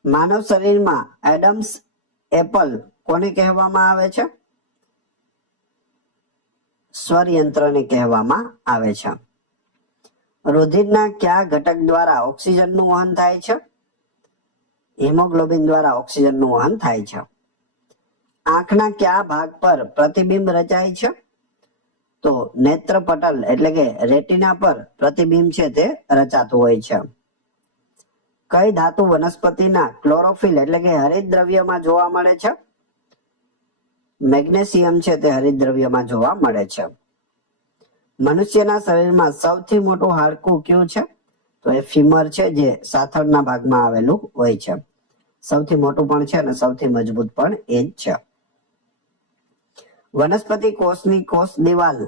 માનવ શરીરમાં એડમ્સ એપલ કોને કહેવામાં આવે છે? સ્વર યંત્રને કહેવામાં આવે છે. રુધિરના કયા ઘટક દ્વારા ઓક્સિજનનું વહન થાય છે? હિમોગ્લોબિન દ્વારા ઓક્સિજનનું વહન થાય છે. આંખના કયા ભાગ પર પ્રતિબિંબ રચાય છે? તો નેત્રપટલ એટલે કે રેટિના પર પ્રતિબિંબ છે તે રચાતું હોય છે. કઈ ધાતુ વનસ્પતિના ક્લોરોફિલ એટલે કે હરિતદ્રવ્યમાં જોવા મળે છે? મેગ્નેશિયમ છે તે હરિતદ્રવ્યમાં જોવા મળે છે. મનુષ્યના શરીરમાં સૌથી મોટું હાડકું કયું છે? તો એ ફીમર છે, જે સાથળના ભાગમાં આવેલું હોય છે. સૌથી મોટું પણ છે અને સૌથી મજબૂત પણ એ જ છે. વનસ્પતિ કોષની કોષ દિવાલ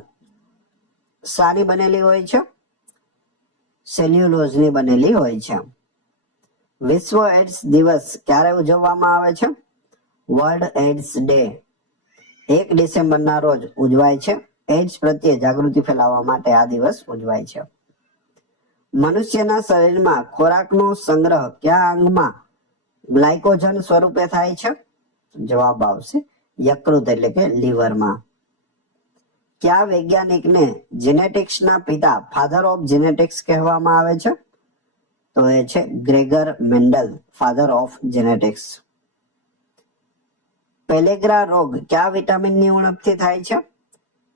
શાની બનેલી હોય છે? સેલ્યુલોઝની બનેલી હોય છે. વિશ્વ એડ્સ દિવસ ક્યારે ઉજવવામાં આવે છે? વર્લ્ડ એડ્સ ડે 1 ડિસેમ્બરના રોજ ઉજવાય છે. એડ્સ પ્રત્યે જાગૃતિ ફેલાવવા માટે આ દિવસ ઉજવાય છે. મનુષ્યના શરીરમાં ખોરાકનો સંગ્રહ કયા અંગમાં ગ્લાયકોજન સ્વરૂપે થાય છે? જવાબ આવશે યકૃત એટલે કે લીવરમાં. કયા વૈજ્ઞાનિકને જેનેટિક્સના પિતા, ફાધર ઓફ જેનેટિક્સ કહેવામાં આવે છે? તો એ છે Gregor Mendel, father of genetics. Pellagra રોગ કયા વિટામિનની ઉણપથી થાય છે?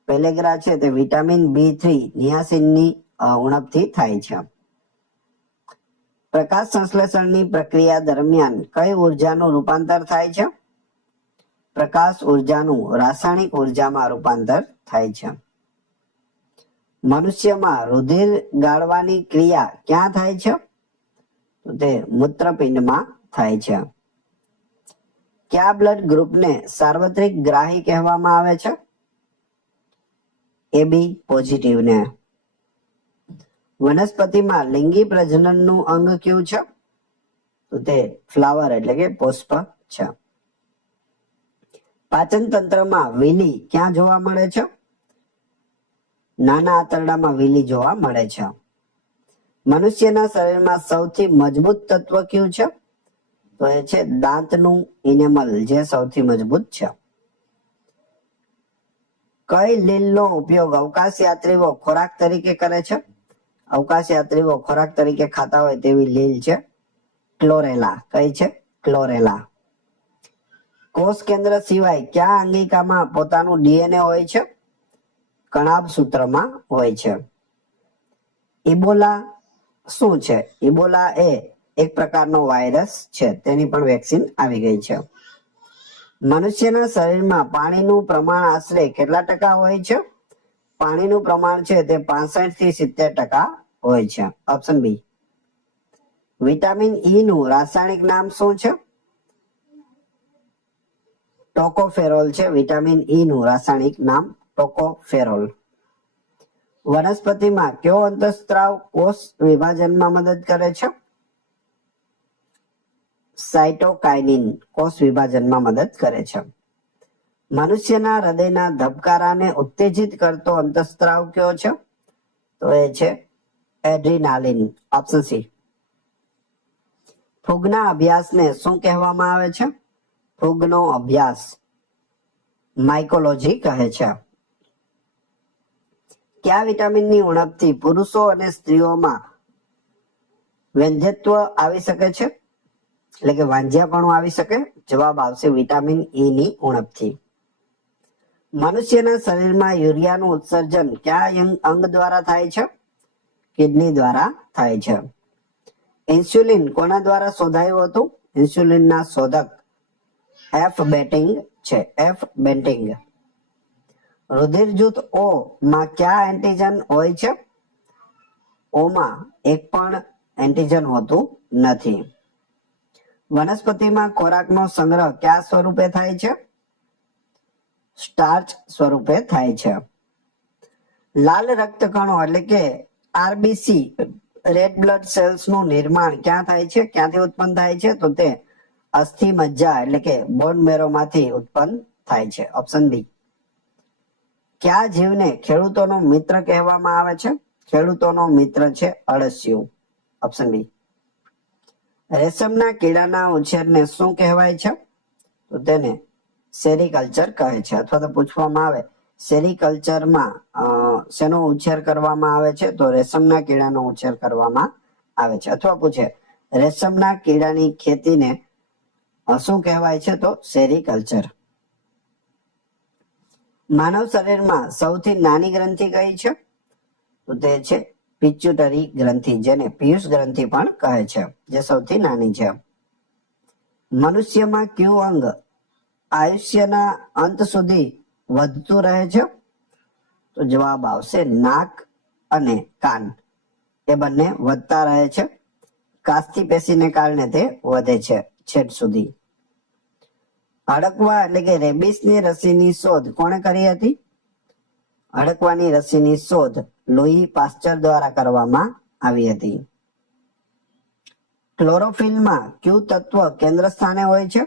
પેલેગ્રા છે તે વિટામિન B3 નિયાસિનની ઉણપથી થાય છે. પ્રકાશ સંશ્લેષણની પ્રક્રિયા દરમિયાન કઈ ઉર્જાનું રૂપાંતર થાય છે? પ્રકાશ ઉર્જાનું રાસાયણિક ઉર્જામાં રૂપાંતર થાય છે. મનુષ્યમાં રુધિર ગાળવાની ક્રિયા ક્યાં થાય છે? તો તે મૂત્રપિંડમાં થાય છે. કયા બ્લડ ગ્રુપને સાર્વત્રિક ગ્રાહી કહેવામાં આવે છે? AB પોઝિટિવને. વનસ્પતિમાં લિંગી પ્રજનનનું અંગ કયું છે? તો તે ફ્લાવર એટલે કે પુષ્પ છે. પાચન તંત્રમાં વીલી ક્યાં જોવા મળે છે? નાના આંતરડામાં વીલી જોવા મળે છે. મનુષ્યના શરીરમાં સૌથી મજબૂત તત્વ કયું છે? તો એ છે દાંતનું ઇનેમલ, જે સૌથી મજબૂત છે. કઈ લીલનો ઉપયોગ અવકાશ યાત્રીઓ ખોરાક તરીકે કરે છે? અવકાશ યાત્રીઓ ખોરાક તરીકે ખાતા હોય તેવી લીલ છે ક્લોરેલા. કઈ છે? ક્લોરેલા. કોષ કેન્દ્ર સિવાય કયા અંગિકામાં પોતાનું DNA હોય છે? કણાભ સૂત્રમાં હોય છે. ઇબોલા શું છે? ઇબોલા એ એક પ્રકારનો વાયરસ છે, તેની પણ વેક્સિન આવી ગઈ છે. મનુષ્યના શરીરમાં પાણીનું પ્રમાણ આશરે કેટલા ટકા હોય છે? પાણીનું પ્રમાણ છે તે 65 થી 70% હોય છે. Option B. વિટામિન ઈ નું રાસાયણિક નામ શું છે? ટોકોફેરોલ છે વિટામિન ઈ નું રાસાયણિક નામ ટોકોફેરોલ. વનસ્પતિમાં કયો અંતઃસ્ત્રાવ કોષ વિભાજનમાં મદદ કરે છે? સાયટોકાઇનિન કોષ વિભાજનમાં મદદ કરે છે. મનુષ્યના હૃદયના ધબકારાને ઉત્તેજિત કરતો અંતઃસ્ત્રાવ કયો છે? તો એ છે એડ્રીનાલિન. Option C. ફૂગના અભ્યાસને શું કહેવામાં આવે છે? ફૂગનો અભ્યાસ માઇકોલોજી કહે છે. કયા વિટામિનની ઉણપથી પુરુષો અને સ્ત્રીઓમાં વંધ્યત્વ આવી શકે છે, એટલે કે વાંઝિયાપણું આવી શકે? જવાબ આવશે વિટામિન ઈ ની ઉણપથી. મનુષ્યના શરીરમાં યુરિયાનું ઉત્સર્જન કયા અંગ દ્વારા થાય છે? કિડની દ્વારા થાય છે. ઇન્સ્યુલિન કોના દ્વારા શોધાયું હતું? ઇન્સ્યુલિનના શોધક એફ બેન્ટિંગ છે. F Bentinck. રુધિર જૂથ ઓ માં કયા એન્ટીજન હોય છે? ઓમાં એક પણ એન્ટીજન હોતું નથી. વનસ્પતિમાં ખોરાકનો સંગ્રહ કયા સ્વરૂપે થાય છે? સ્ટાર્ચ સ્વરૂપે થાય છે. લાલ રક્તકણો એટલે કે આરબીસી રેડ બ્લડ સેલ્સ નું નિર્માણ ક્યાં થાય છે? ક્યાંથી ઉત્પન્ન થાય છે? તો તે અસ્થિ મજ્જા એટલે કે બોન મેરો માંથી ઉત્પન્ન થાય છે. Option B. કયા જીવને ખેડૂતોનો મિત્ર કહેવામાં આવે છે? ખેડૂતોનો મિત્ર છે અળસિયું. Option B. રેશમના કીડાના ઉછેરને શું કહેવાય છે? તો તેને સેરીકલ્ચર કહે છે. અથવા તો પૂછવામાં આવે સેરીકલ્ચરમાં શેનો ઉછેર કરવામાં આવે છે? તો રેશમના કીડાનો ઉછેર કરવામાં આવે છે. અથવા પૂછે રેશમના કીડાની ખેતીને શું કહેવાય છે? તો સેરીકલ્ચર. માનવ શરીરમાં સૌથી નાની ગ્રંથિ કઈ છે? તો તે છે પિચ્યુટરી ગ્રંથિ, જેને પિયુષ ગ્રંથિ પણ કહે છે, જે સૌથી નાની છે. મનુષ્યમાં કયું અંગ આયુષ્યના અંત સુધી વધતું રહે છે? તો જવાબ આવશે નાક અને કાન, એ બંને વધતા રહે છે. કાસ્તી પેશીને કારણે તે વધે છે છેક સુધી. હડકવા એટલે કે રેબિસની રસીની શોધ કોણે કરી હતી? હડકવાની રસીની શોધ લુઈ પાસ્ચર દ્વારા કરવામાં આવી હતી. ક્લોરોફિલમાં કયું તત્વ કેન્દ્ર સ્થાને હોય છે?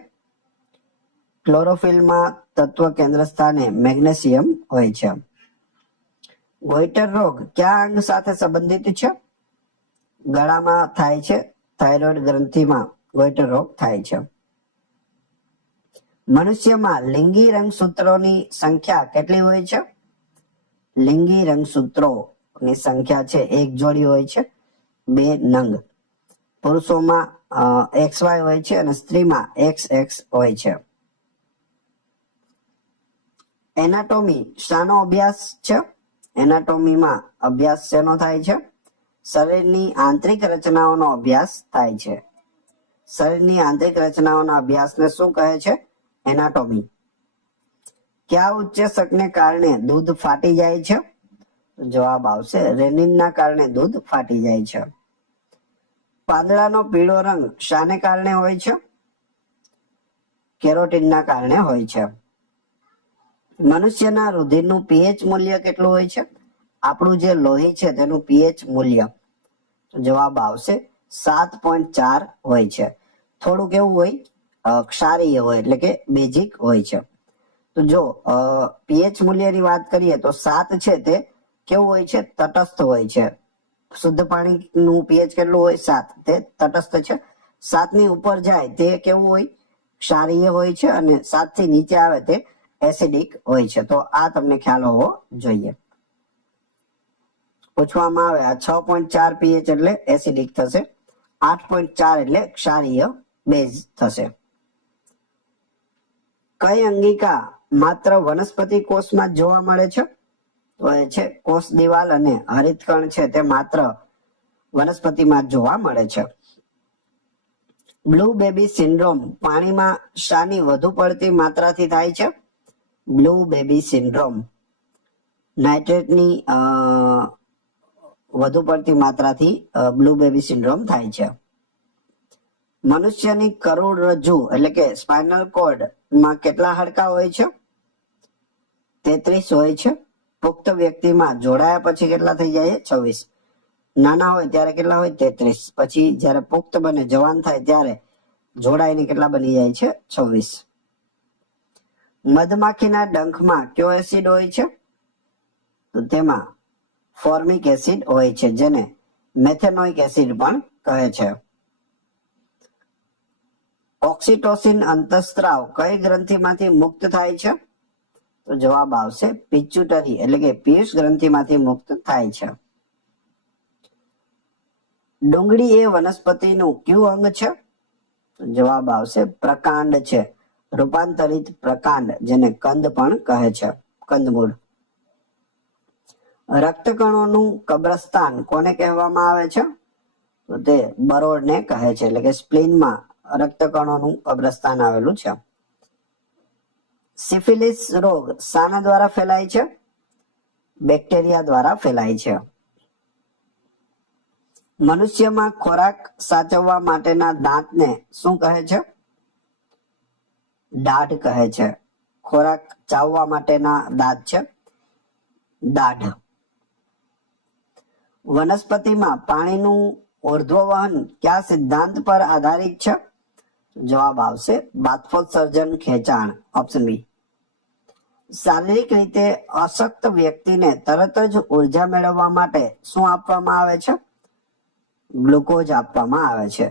ક્લોરોફિલમાં તત્વ કેન્દ્ર સ્થાને મેગ્નેશિયમ હોય છે. ગોઈટર રોગ કયા અંગ સાથે સંબંધિત છે? ગળામાં થાય છે. થાઇરોઇડ ગ્રંથિમાં ગોઈટર રોગ થાય છે. મનુષ્યમાં લિંગી રંગસૂત્રોની સંખ્યા કેટલી હોય છે? લિંગી રંગસૂત્રોની સંખ્યા છે 1 જોડી હોય છે, 2 નંગ. પુરુષોમાં XY હોય છે અને સ્ત્રીમાં XX હોય છે. એનાટોમી શાનો અભ્યાસ છે? એનાટોમીમાં અભ્યાસ શેનો થાય છે? શરીરની આંતરિક રચનાઓનો અભ્યાસ થાય છે. શરીરની આંતરિક રચનાઓના અભ્યાસને શું કહે છે? એનાટોમી. કયા ઉચ્ચેસકને કારણે દૂધ ફાટી જાય છે? જવાબ આવશે રેનિનના કારણે દૂધ ફાટી જાય છે. પાંદડાનો પીળો રંગ શાને કારણે હોય છે? કેરોટીનના કારણે હોય છે. મનુષ્યના રુધિરનું પીએચ મૂલ્ય કેટલું હોય છે? આપણું જે લોહી છે તેનું પીએચ મૂલ્ય જવાબ આવશે 7.4 હોય છે. થોડું કેવું હોય? ક્ષારીય હોય, એટલે કે બેઝિક હોય છે. તો જો પીએચ મૂલ્યની વાત કરીએ તો 7 છે તે કેવું હોય છે? તટસ્થ હોય છે. શુદ્ધ પાણીનું પીએચ કેટલું હોય? 7. તે તટસ્થ છે. 7 ની ઉપર જાય તે કેવું હોય? ક્ષારીય હોય છે. અને 7 થી નીચે આવે તે એસિડિક હોય છે. તો આ તમને ખ્યાલ હોવો જોઈએ. પૂછવામાં આવે આ 6.4 પીએચ એટલે એસિડિક થશે, 8.4 એટલે ક્ષારીય બેઝ થશે. કઈ અંગિકા માત્ર વનસ્પતિ કોષમાં જોવા મળે છે? તો એ છે કોષ દિવાલ અને હરિતકણ છે તે માત્ર વનસ્પતિમાં જોવા મળે છે. બ્લુ બેબી સિન્ડ્રોમ પાણીમાં શાની વધુ પડતી માત્રાથી થાય છે? બ્લુ બેબી સિન્ડ્રોમ નાઇટ્રેટની વધુ પડતી માત્રાથી બ્લુ બેબી સિન્ડ્રોમ થાય છે. મનુષ્યની કરોડરજ્જુ એટલે કે સ્પાઇનલ કોર્ડ માં કેટલા હાડકા હોય છે? 33 હોય છે. પુખ્ત વ્યક્તિમાં જોડાયા પછી કેટલા થઈ જાય? 26. નાના હોય ત્યારે કેટલા હોય? 33. પછી જ્યારે પુખ્ત બને, જવાન થાય ત્યારે જોડાઈને કેટલા બની જાય છે? 26. મધમાખીના ડંખમાં કયો એસિડ હોય છે? તો તેમાં ફોર્મિક એસિડ હોય છે, જેને મેથેનોઇક એસિડ પણ કહે છે. ઓક્સિટોસિન અંતઃસ્ત્રાવ કઈ ગ્રંથિમાંથી મુક્ત થાય છે? તો જવાબ આવશે પિચ્યુટરી એટલે કે પિયુષ ગ્રંથિમાંથી મુક્ત થાય છે. ડુંગળી એ વનસ્પતિનું કયું અંગ છે? તો જવાબ આવશે પ્રકાંડ છે, રૂપાંતરિત પ્રકાંડ, જેને કંદ પણ કહે છે, કંદમૂળ. રક્તકણોનું કબ્રસ્તાન કોને કહેવામાં આવે છે? તો તે બરોળને કહે છે, એટલે કે સ્પ્લીનમાં રક્તકણોનું કબ્રસ્તાન આવેલું છે. સિફિલિસ રોગ શાના દ્વારા ફેલાય છે? બેક્ટેરિયા દ્વારા ફેલાય છે. મનુષ્યમાં ખોરાક સાચવવા માટેના દાંતને શું કહે છે? દાઢ કહે છે. ખોરાક ચાવવા માટેના દાંત છે દાઢ. વનસ્પતિમાં પાણીનું ઉર્ધ્વવહન કયા સિદ્ધાંત પર આધારિત છે? જવાબ આવશે બાષ્પોત્સર્જન ખેંચાણ, ઓપ્શન બી. શારીરિક રીતે અશક્ત વ્યક્તિને તરત જ ઉર્જા મેળવવા માટે શું આપવામાં આવે છે? ગ્લુકોઝ આપવામાં આવે છે.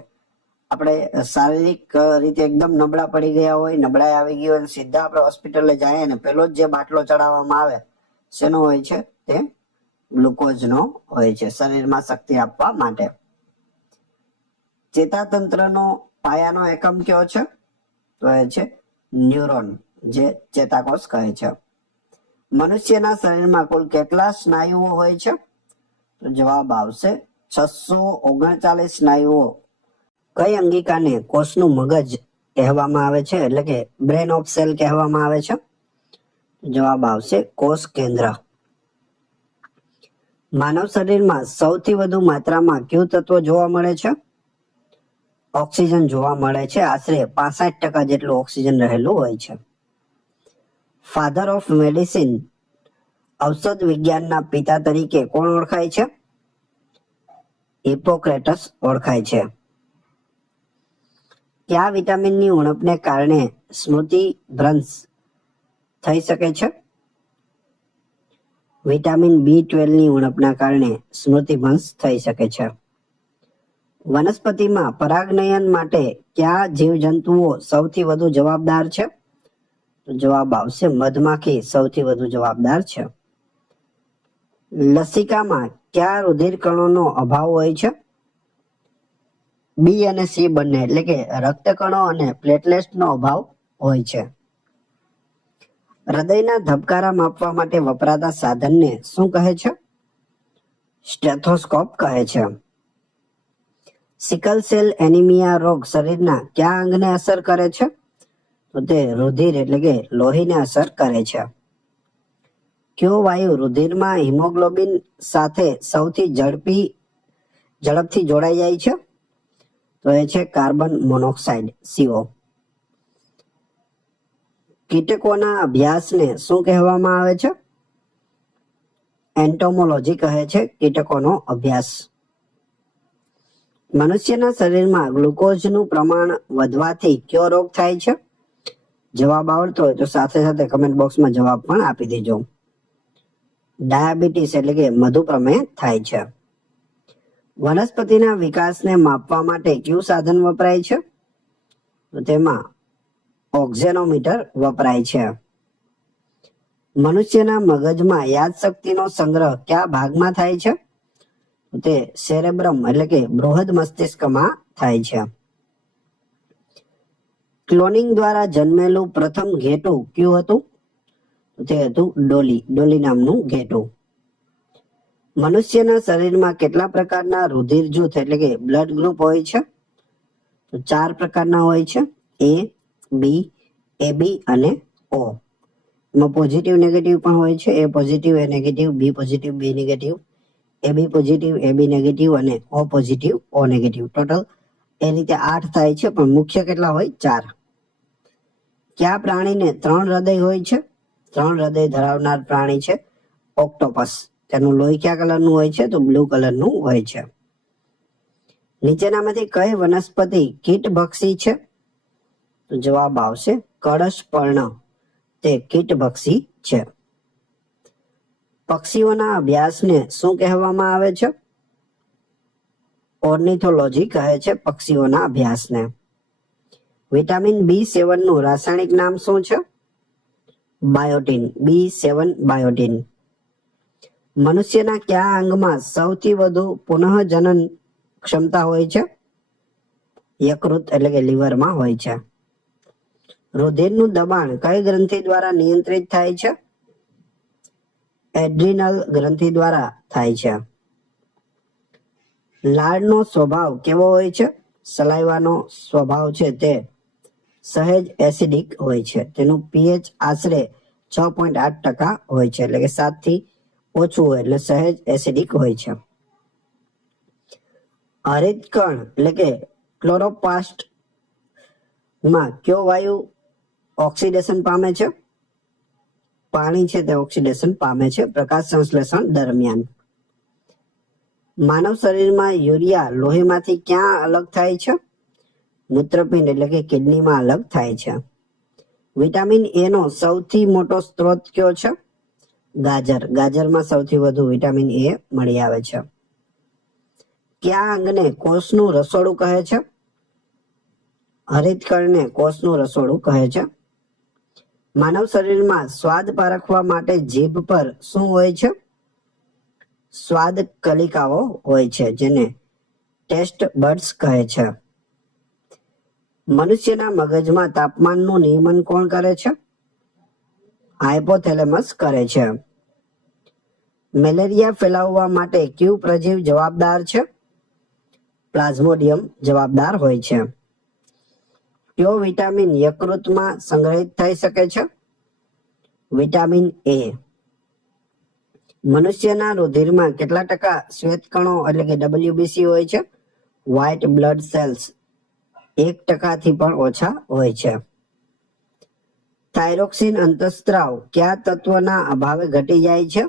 આપણે શારીરિક રીતે એકદમ નબળા પડી ગયા હોય, નબળાઈ આવી ગઈ હોય, સીધા આપણે હોસ્પિટલે જઈએ ને પેલો જ જે બાટલો ચડાવવામાં આવે શેનો હોય છે? તે ગ્લુકોઝનો હોય છે, શરીરમાં શક્તિ આપવા માટે. ચેતાતંત્રનો પાયાનો એકમ કયો છે? તો એ છે ન્યુરોન, જે ચેતાકોષ કહે છે. મનુષ્યના શરીરમાં કુલ કેટલા સ્નાયુઓ હોય છે? તો જવાબ આવશે 639 સ્નાયુઓ. કઈ અંગિકાને કોષનું મગજ કહેવામાં આવે છે, એટલે કે બ્રેન ઓફ સેલ કહેવામાં આવે છે? જવાબ આવશે કોષ કેન્દ્ર. માનવ શરીરમાં સૌથી વધુ માત્રામાં કયું તત્વ જોવા મળે છે? ઓક્સિજન જોવા મળે છે. આશરે 65% જેટલું ઓક્સિજન રહેલું હોય છે. ફાધર ઓફ મેડિસિન ઔષધ વિજ્ઞાનના પિતા તરીકે કોણ ઓળખાય છે? હિપ્પોક્રેટસ ઓળખાય છે. કયા વિટામિનની ઉણપને કારણે સ્મૃતિ ભ્રંશ થઈ શકે છે? વિટામિન B12 ની ઉણપના કારણે સ્મૃતિભ્રંશ થઈ શકે છે. વનસ્પતિમાં પરાગનયન માટે કયા જીવજંતુઓ સૌથી વધુ જવાબદાર છે? જવાબ આવશે મધમાખી સૌથી વધુ જવાબદાર છે. લસિકામાં કયા રુધિર કણોનો અભાવ હોય છે? બી અને સી બંને, એટલે કે રક્તકણો અને પ્લેટલેટ્સનો અભાવ હોય છે. હૃદયના ધબકારા માપવા માટે વપરાતા સાધનને શું કહે છે? સ્ટેથોસ્કોપ કહે છે. સિકલ સેલ એનિમિયા રોગ શરીરના કયા અંગને અસર કરે છે? તો તે રુધિર એટલે કે લોહીને અસર કરે છે. કયો વાયુ રુધિરમાં હિમોગ્લોબિન સાથે સૌથી ઝડપથી જોડાઈ જાય છે? તો એ છે કાર્બન મોનોક્સાઇડ, CO. કીટકોના અભ્યાસને શું કહેવામાં આવે છે? એન્ટોમોલોજી કહે છે કીટકોનો અભ્યાસ. મનુષ્યના શરીરમાં ગ્લુકોઝનું પ્રમાણ વધવાથી કયો રોગ થાય છે? જવાબ આવડતો હોય તો સાથે સાથે કમેન્ટ બોક્સમાં જવાબ પણ આપી દેજો. ડાયાબિટીસ એટલે કે મધુપ્રમેહ થાય છે. વનસ્પતિના વિકાસને માપવા માટે કયું સાધન વપરાય છે? તો તેમાં ઓક્ઝેનોમીટર વપરાય છે. મનુષ્યના મગજમાં યાદશક્તિનો સંગ્રહ કયા ભાગમાં થાય છે? તે સેરેબ્રમ એટલે કે બૃહદ મસ્તિષ્કમાં થાય છે. ક્લોનિંગ દ્વારા જન્મેલું પ્રથમ ઘેટું કયું હતું? તે હતું ડોલી નામનું ઘેટું. મનુષ્યના શરીરમાં કેટલા પ્રકારના રુધિર જૂથ એટલે કે બ્લડ ગ્રુપ હોય છે? તો 4 પ્રકારના હોય છે, એ, બી, એબી અને ઓ. એમાં પોઝિટિવ નેગેટિવ પણ હોય છે, એ પોઝિટિવ એ નેગેટિવ, બી પોઝિટિવ બી નેગેટિવ, એબી પોઝિટિવ એબી નેગેટિવ અને ઓ પોઝિટિવ ઓ નેગેટિવ. ટોટલ એ રીતે 8 થાય છે, પણ મુખ્ય કેટલા હોય? 4. કયા પ્રાણીને 3 હૃદય હોય છે? 3 હૃદય ધરાવનાર પ્રાણી છે ઓક્ટોપસ. તેનું લોહી કયા કલરનું હોય છે? તો બ્લુ કલરનું હોય છે. નીચેનામાંથી કઈ વનસ્પતિ કીટભક્ષી છે? તો જવાબ આવશે કળશપર્ણ. તે કીટભક્ષી છે. પક્ષીઓના અભ્યાસને શું કહેવામાં આવે છે? ઓર્નિથોલોજી કહે છે પક્ષીઓના અભ્યાસને. વિટામિન B7 નું રાસાયણિક નામ શું છે? બાયોટીન. B7 biotin. મનુષ્યના કયા અંગમાં સૌથી વધુ પુનઃજનન ક્ષમતા હોય છે? યકૃત એટલે કે લીવરમાં હોય છે. રુધિરનું દબાણ કઈ ગ્રંથિ દ્વારા નિયંત્રિત થાય છે? એડ્રિનલ ગ્રંથિ દ્વારા થાય છે. લાળનો સ્વભાવ કેવો હોય છે? સલાઈવાનો સ્વભાવ છે તે સહેજ એસિડિક હોય છે. તેનું pH આશરે 6.8% હોય છે, એટલે કે 7 થી ઓછું હોય એટલે સહેજ એસિડિક હોય છે. હરિતકણ એટલે કે ક્લોરોપ્લાસ્ટ માં કયો વાયુ ઓક્સિડેશન પામે છે? પાણી છે તે ઓક્સિડેશન પામે છે પ્રકાશ સંશ્લેષણ દરમિયાન. માનવ શરીરમાં યુરિયા લોહીમાંથી ક્યાં અલગ થાય છે? મૂત્રપિંડ એટલે કે કિડનીમાં અલગ થાય છે. વિટામિન એ નો સૌથી મોટો સ્ત્રોત કયો છે? ગાજર. ગાજરમાં સૌથી વધુ વિટામિન એ મળી આવે છે. કયા અંગને કોષનું રસોડું કહે છે? હરિતકણને કોષનું રસોડું કહે છે. માનવ શરીરમાં સ્વાદ પારખવા માટે જીભ પર શું હોય છે? સ્વાદ કલિકાઓ હોય છે, જેને ટેસ્ટ બડ્સ કહે છે. મનુષ્યના મગજમાં તાપમાનનું નિયમન કોણ કરે છે? હાઇપોથેલેમસ કરે છે. મેલેરિયા ફેલાવવા માટે કયું પ્રજીવ જવાબદાર છે? પ્લાઝ્મોડિયમ જવાબદાર હોય છે. કયો વિટામિન યકૃતમાં સંગ્રહિત થઈ શકે છે? વિટામિન એ. મનુષ્યના રુધિરમાં કેટલા ટકા શ્વેતકણો એટલે કે WBC હોય છે? વ્હાઇટ બ્લડ સેલ્સ 1% થી પણ ઓછા હોય છે. થાઇરોક્સિન અંતઃસ્ત્રાવ કયા તત્વના અભાવે ઘટી જાય છે?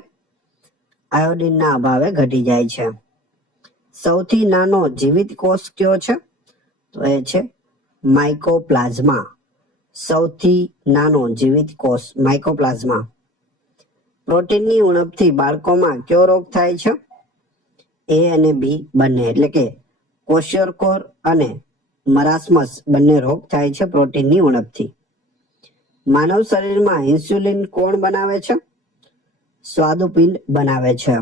આયોડિનના અભાવે ઘટી જાય છે. સૌથી નાનો જીવિત કોષ કયો છે? તો એ છે માઇકોપ્લાઝમા. સૌથી નાનો જીવિત કોષ માઇકોપ્લાઝમા. પ્રોટીનની ઉણપથી બાળકોમાં કયો રોગ થાય છે? એ અને બી બંને, એટલે કે ક્વોશિયોર્કોર અને મરાસ્મસ બંને રોગ થાય છે પ્રોટીનની ઉણપથી. માનવ શરીરમાં ઇન્સ્યુલિન કોણ બનાવે છે? સ્વાદુપિંડ બનાવે છે.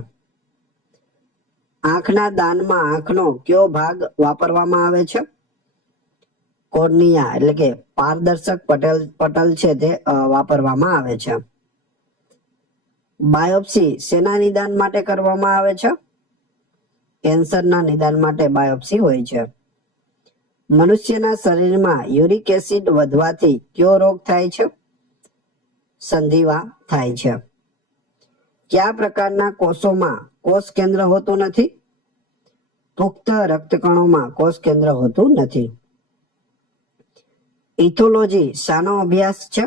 આંખના દાનમાં આંખનો કયો ભાગ વાપરવામાં આવે છે? કોર્નિયા એટલે કે પારદર્શક પટલ છે તે વાપરવામાં આવે છે. બાયોપ્સી શેના નિદાન માટે કરવામાં આવે છે? કેન્સરના નિદાન માટે બાયોપ્સી હોય છે. મનુષ્યના શરીરમાં યુરિક એસિડ વધવાથી કયો રોગ થાય છે? સંધિવા થાય છે. કયા પ્રકારના કોષોમાં કોષ કેન્દ્ર હોતું નથી? પુખ્ત રક્તકણોમાં કોષ કેન્દ્ર હોતું નથી. ઇથોલોજી શાનો અભ્યાસ છે?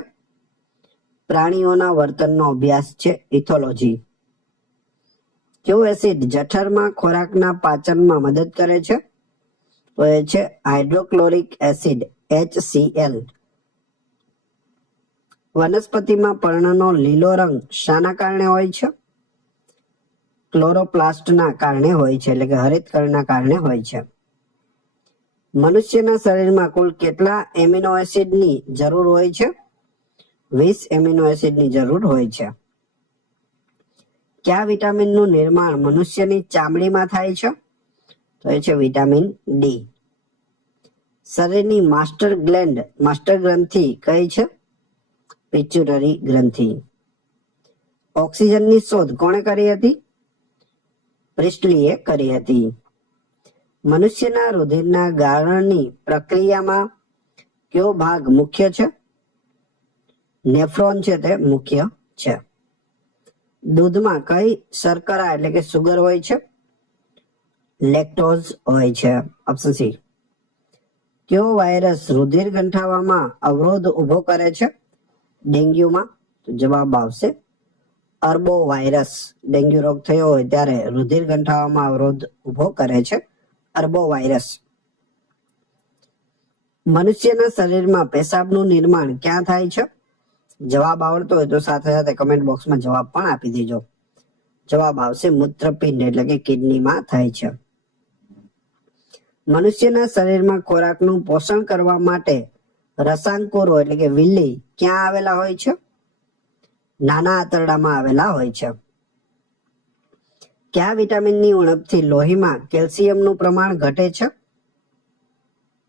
પ્રાણીઓના વર્તનનો અભ્યાસ છે ઇથોલોજી. કયો એસિડ જઠરમાં ખોરાકના પાચનમાં મદદ કરે છે? તો એ છે હાઇડ્રોક્લોરિક એસિડ HCl. વનસ્પતિમાં પર્ણનો લીલો રંગ શાના કારણે હોય છે? ક્લોરોપ્લાસ્ટના કારણે હોય છે, એટલે કે હરિતકણના કારણે હોય છે. મનુષ્યના શરીરમાં કુલ કેટલા એમિનો એસિડની જરૂર હોય છે? 20 એમિનો એસિડની જરૂર હોય છે. કયા વિટામિનનું નિર્માણ મનુષ્યની ચામડીમાં થાય છે? તો એ છે વિટામિન ડી. શરીરની માસ્ટર ગ્રંથિ કઈ છે? પિચ્યુટરી ગ્રંથિ. ઓક્સિજનની શોધ કોણે કરી હતી? પ્રિસ્ટલીએ કરી હતી. મનુષ્યના રુધિરના ગાળણની પ્રક્રિયામાં કયો ભાગ મુખ્ય છે? નેફ્રોન છે તે મુખ્ય છે. દૂધમાં કઈ શર્કરા એટલે કે સુગર હોય છે? લેક્ટોઝ હોય છે. Option C. કયો વાયરસ રુધિર ગંઠાવામાં અવરોધ ઉભો કરે છે? ડેન્ગ્યુમાં? તો જવાબ આવશે અર્બો વાયરસ. ડેન્ગ્યુ રોગ થયો હોય ત્યારે રુધિર ગંઠાવામાં અવરોધ ઉભો કરે છે અર્બો વાયરસ. મનુષ્યના શરીરમાં પેશાબનું નિર્માણ ક્યાં થાય છે? જવાબ આવડતો હોય તો સાથે સાથે કમેન્ટ બોક્સમાં જવાબ પણ આપી દેજો. જવાબ આવશે મૂત્રપિંડ એટલે કે કિડનીમાં થાય છે. મનુષ્યના શરીરમાં ખોરાકનું પોષણ કરવા માટે રસાંકુરો એટલે કે વિલ્લી ક્યાં આવેલા હોય છે? નાના આંતરડામાં આવેલા હોય છે. કયા વિટામિનની ઉણપથી લોહીમાં કેલ્શિયમનું પ્રમાણ ઘટે છે?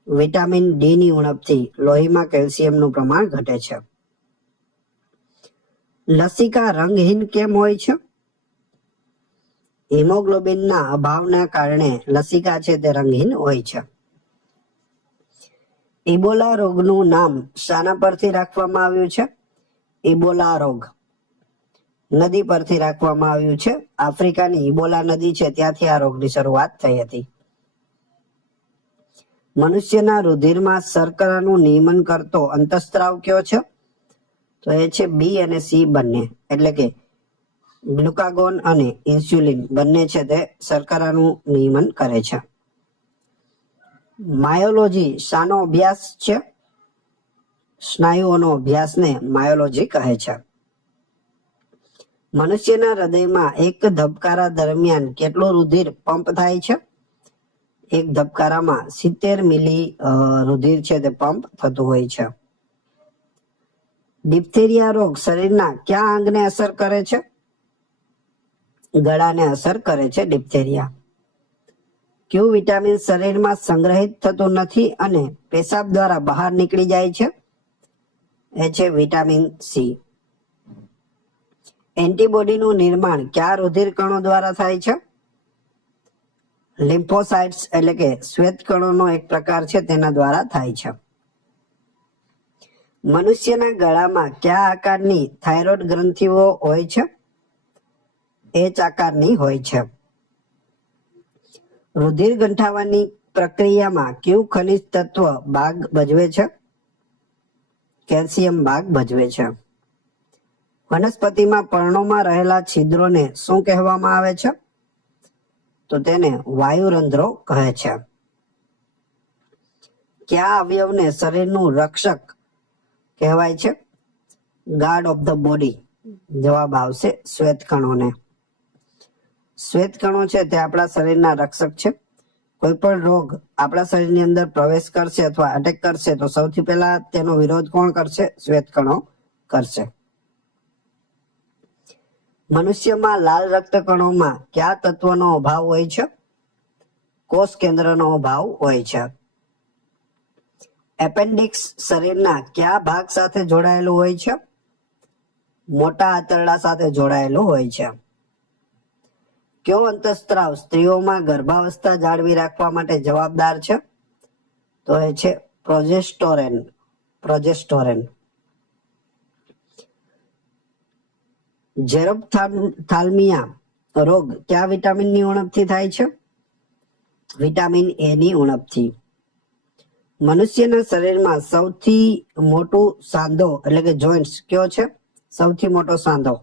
વિટામિન ડી ની ઉણપથી લોહીમાં કેલ્શિયમનું પ્રમાણ ઘટે છે. લસિકા રંગહીન કેમ હોય છે? હિમોગ્લોબિનના અભાવના કારણે લસિકા છે તે રંગહીન હોય છે. ઇબોલા રોગનું નામ શાના પરથી રાખવામાં આવ્યું છે? ઇબોલા રોગ નદી પરથી રાખવામાં આવ્યું છે. આફ્રિકાની ઇબોલા નદી છે ત્યાંથી આ રોગની શરૂઆત થઈ હતી. મનુષ્યના રુધિરમાં શર્કરાનું નિયમન કરતો અંતઃસ્ત્રાવ કયો છે? તો એ છે બી અને સી બંને, એટલે કે ગ્લુકાગોન અને ઇન્સ્યુલિન બંને છે તે શર્કરાનું નિયમન કરે છે. માયોલોજી શાનો અભ્યાસ છે? સ્નાયુઓનો અભ્યાસને માયોલોજી કહે છે. મનુષ્યના હૃદયમાં એક ધબકારા દરમિયાન કેટલું રુધિર પંપ થાય છે? એક ધબકારામાં 70 મિલી રુધિર છે તે પંપ થતું હોય છે. ડિપ્થેરિયા રોગ શરીરના કયા અંગને અસર કરે છે? ગળાને અસર કરે છે ડિપ્થેરિયા. કયું વિટામિન શરીરમાં સંગ્રહિત થતું નથી અને પેશાબ દ્વારા બહાર નીકળી જાય છે? એ છે વિટામિન સી. એન્ટીબોડીનું નિર્માણ કયા રુધિર કણો દ્વારા થાય છે? લિમ્ફોસાઇટ્સ એટલે કે શ્વેત કણોનો એક પ્રકાર છે તેના દ્વારા થાય છે. મનુષ્યના ગળામાં કયા આકારની થાઇરોઇડ ગ્રંથિઓ હોય છે? એચ આકારની હોય છે. રુધિર ગંઠાવાની પ્રક્રિયામાં કયું ખનિજ તત્વ ભાગ ભજવે છે? કેલ્શિયમ ભાગ ભજવે છે. વનસ્પતિમાં પર્ણોમાં રહેલા છિદ્રોને શું કહેવામાં આવે છે? તો તેને વાયુરંધ્રો કહે છે. કયા અવયવને શરીરનું રક્ષક કહેવાય છે? Guard of the body. જવાબ આવશે શ્વેતકણોને. શ્વેતકણો છે તે આપણા શરીરના રક્ષક છે. કોઈ પણ રોગ આપણા શરીરની અંદર પ્રવેશ કરશે અથવા અટેક કરશે તો સૌથી પહેલા તેનો વિરોધ કોણ કરશે? શ્વેતકણો કરશે. મનુષ્યમાં લાલ રક્તકણોમાં કયા તત્વનો અભાવ હોય છે? કોષ કેન્દ્રનો અભાવ હોય છે. એપેન્ડિક્સ શરીરના કયા ભાગ સાથે જોડાયેલું હોય છે? મોટા આંતરડા સાથે જોડાયેલું હોય છે. કયો અંતઃસ્ત્રાવ સ્ત્રીઓમાં ગર્ભાવસ્થા જાળવી રાખવા માટે જવાબદાર છે? તો એ છે પ્રોજેસ્ટોરેન. પ્રોજેસ્ટોરેન. જેરોપ્થાલ્મિયા રોગ કયા વિટામિનની ઉણપથી થાય છે? વિટામિન એ ની ઉણપથી. મનુષ્યના શરીરમાં સૌથી મોટું સાંધો એટલે કે જોઇન્ટ્સ કયો છે? સૌથી મોટો સાંધો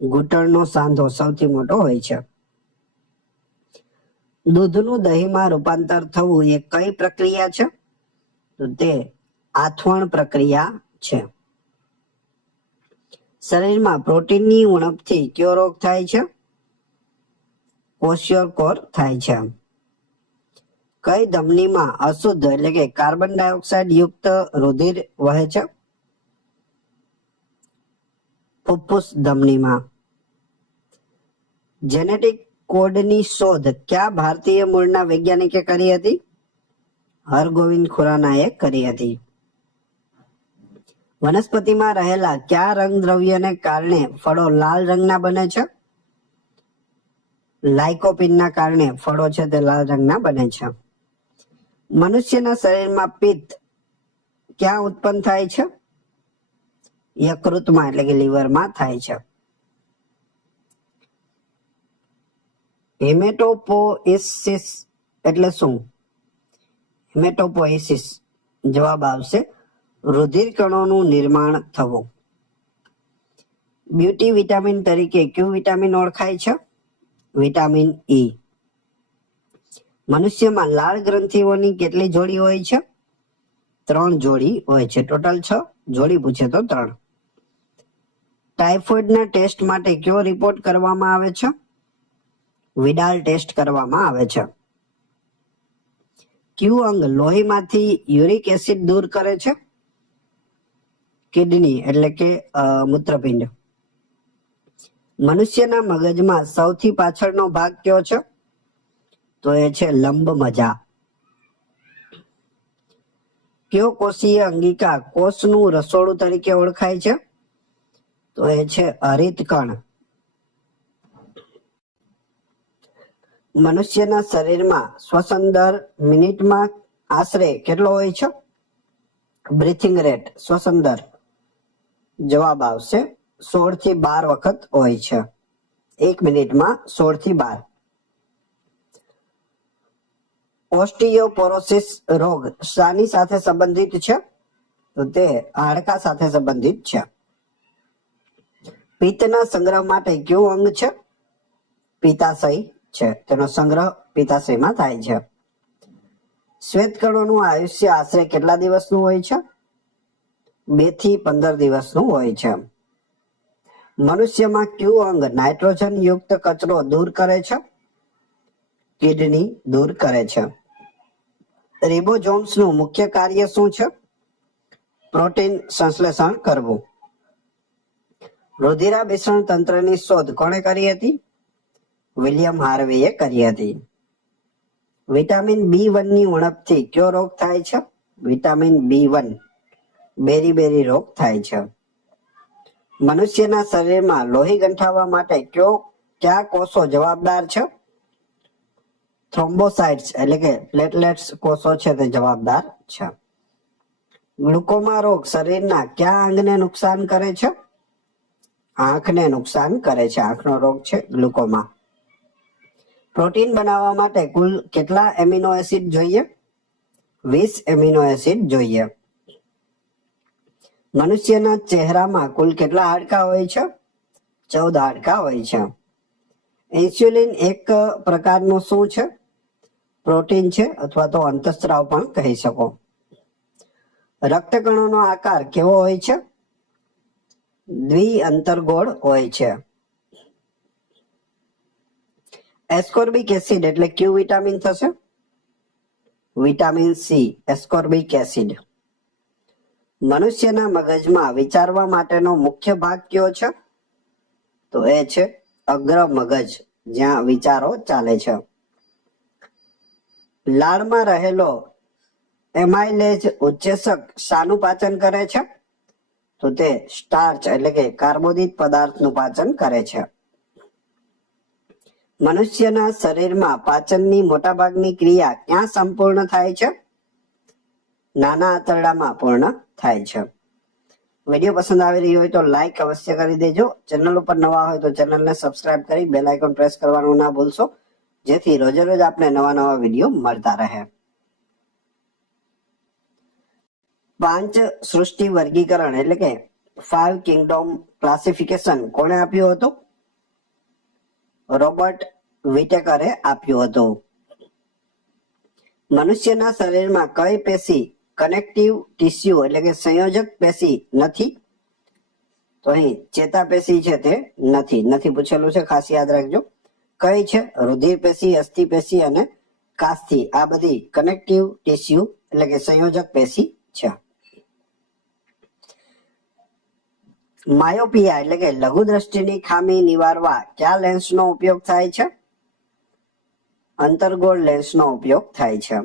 ઘૂંટણનો સાંધો સૌથી મોટો હોય છે. દૂધનું દહીંમાં રૂપાંતર થવું એ કઈ પ્રક્રિયા છે? તો તે આથવણ પ્રક્રિયા છે. શરીરમાં પ્રોટીનની ઉણપથી કયો રોગ થાય છે? ક્વોશિયોકોર થાય છે. કઈ ધમનીમાં અશુદ્ધ એટલે કે કાર્બન ડાયોક્સાઇડ યુક્ત રુધિર વહે છે? ફુફ્ફુસ ધમનીમાં. જેનેટિક કોડની શોધ કયા ભારતીય મૂળના વૈજ્ઞાનિકે કરી હતી? હરગોવિંદ ખુરાનાએ કરી હતી. વનસ્પતિમાં રહેલા કયા રંગદ્રવ્યને કારણે ફળો લાલ રંગના બને છે? લાઇકોપિનના કારણે ફળો છે તે લાલ રંગના બને છે. મનુષ્યના શરીરમાં પિત્ત ક્યાં ઉત્પન્ન થાય છે? યકૃતમાં એટલે કે લીવરમાં થાય છે. હેમેટોપોએસિસ એટલે શું? હેમેટોપોએસિસ જવાબ આવશે રુધિર કણોનું નિર્માણ થવું. બ્યુટી વિટામિન તરીકે કયું વિટામિન ઓળખાય છે? Vitamin E. મનુષ્યમાં લાળ ગ્રંથિઓની કેટલી જોડી હોય છે? 3 જોડી હોય છે. ટોટલ 6, જોડી પૂછે તો 3. ટાઇફોઇડના ટેસ્ટ માટે કયો રિપોર્ટ કરવામાં આવે છે? વિડાલ ટેસ્ટ કરવામાં આવે છે. કયું અંગ લોહીમાંથી યુરિક એસિડ દૂર કરે છે? કિડની એટલે કે મૂત્રપિંડ. મનુષ્યના મગજમાં સૌથી પાછળનો ભાગ કયો છે? તો એ છે લંબમજા. કયો કોષીય અંગિકા કોષનું રસોડું તરીકે ઓળખાય છે? તો એ છે હરિતકણ. મનુષ્યના શરીરમાં શ્વસન દર મિનિટમાં આશરે કેટલો હોય છે? બ્રીથિંગ રેટ શ્વસન દર જવાબ આવશે 16 થી 12 વખત હોય છે. 1 મિનિટમાં 16 થી 12. ઓસ્ટિયોપોરોસિસ રોગ શાની સાથે સંબંધિત છે? તો તે હાડકા સાથે સંબંધિત છે. પિત્તના સંગ્રહ માટે કયું અંગ છે? પિત્તાશય છે. તેનો સંગ્રહ પિત્તાશયમાં થાય છે. શ્વેતકણોનું આયુષ્ય આશરે કેટલા દિવસનું હોય છે? 2 થી 15 દિવસનું હોય છે. મનુષ્યમાં કયું અંગ નાઇટ્રોજન યુક્ત કચરો દૂર કરે છે? કિડની દૂર કરે છે. રિબોઝોમ્સનું મુખ્ય કાર્ય શું છે? પ્રોટીન સંશ્લેષણ કરવું. રુધિરાભિસરણ તંત્રની શોધ કોણે કરી હતી? વિલિયમ હાર્વેએ કરી હતી. વિટામિન B1 ની ઉણપથી કયો રોગ થાય છે? વિટામિન B1 બેરી રોગ થાય છે. મનુષ્યના શરીરમાં લોહી ગંઠાવવા માટે કયા કોષો જવાબદાર છે? થ્રોમ્બોસાઇટ્સ એટલે કે પ્લેટલેટ્સ કોષો છે તે જવાબદાર છે. ગ્લુકોમા રોગ શરીરના કયા અંગને નુકસાન કરે છે? આંખને નુકસાન કરે છે. આંખનો રોગ છે ગ્લુકોમા. પ્રોટીન બનાવવા માટે કુલ કેટલા એમિનો એસિડ જોઈએ? 20 એમિનો એસિડ જોઈએ. મનુષ્યના ચહેરામાં કુલ કેટલા હાડકાં હોય છે? 14 હાડકાં હોય છે. ઇન્સ્યુલિન એક પ્રકારનું શું છે? પ્રોટીન છે અથવા તો અંતઃસ્ત્રાવ પણ કહી શકો. રક્તકણોનો આકાર કેવો હોય છે? દ્વિઅંતરગોળ હોય છે. એસ્કોર્બિક એસિડ એટલે કયું વિટામિન થશે? Vitamin C ascorbic acid. મનુષ્યના મગજમાં વિચારવા માટેનો મુખ્ય ભાગ કયો છે? તો એ છે અગ્ર મગજ, જ્યાં વિચારો ચાલે છે. લાળમાં રહેલો એમાઇલેજ ઉત્સેચક શાનું પાચન કરે છે? તો તે સ્ટાર્ચ એટલે કે કાર્બોદિત પદાર્થનું પાચન કરે છે. મનુષ્યના શરીરમાં પાચનની મોટાભાગની ક્રિયા ક્યાં સંપૂર્ણ થાય છે? નાના આંતરડામાં પૂર્ણ થાય છે. વિડીયો પસંદ આવી રહ્યો હોય તો લાઈક અવશ્ય કરી દેજો. ચેનલ ઉપર નવા હોય તો ચેનલને સબસ્ક્રાઇબ કરી બેલ આઇકોન પ્રેસ કરવાનું ના ભૂલશો, જેથી રોજે રોજ આપણે નવા વિડીયો મળતા રહે. 5 સૃષ્ટિ વર્ગીકરણ એટલે કે 5 કિંગડમ ક્લાસિફિકેશન કોણે આપ્યું હતું? રોબર્ટ વિટેકરે આપ્યું હતું. મનુષ્યના શરીરમાં કઈ પેશી કનેક્ટિવ ટિશ્યુ એટલે કે સંયોજક પેશી નથી? તો અહીં ચેતાપેશી છે તે નથી પૂછેલું છે, ખાસ યાદ રાખજો. કઈ છે? રુધિર પેશી, અસ્થિ પેશી અને કાસ્થિ. આ બધી કનેક્ટિવ ટિશ્યુ એટલે કે સંયોજક પેશી છે. માયોપિયા એટલે કે લઘુ દ્રષ્ટિની ખામી નિવારવા કયા લેન્સનો ઉપયોગ થાય છે? અંતર્ગોળ લેન્સનો ઉપયોગ થાય છે.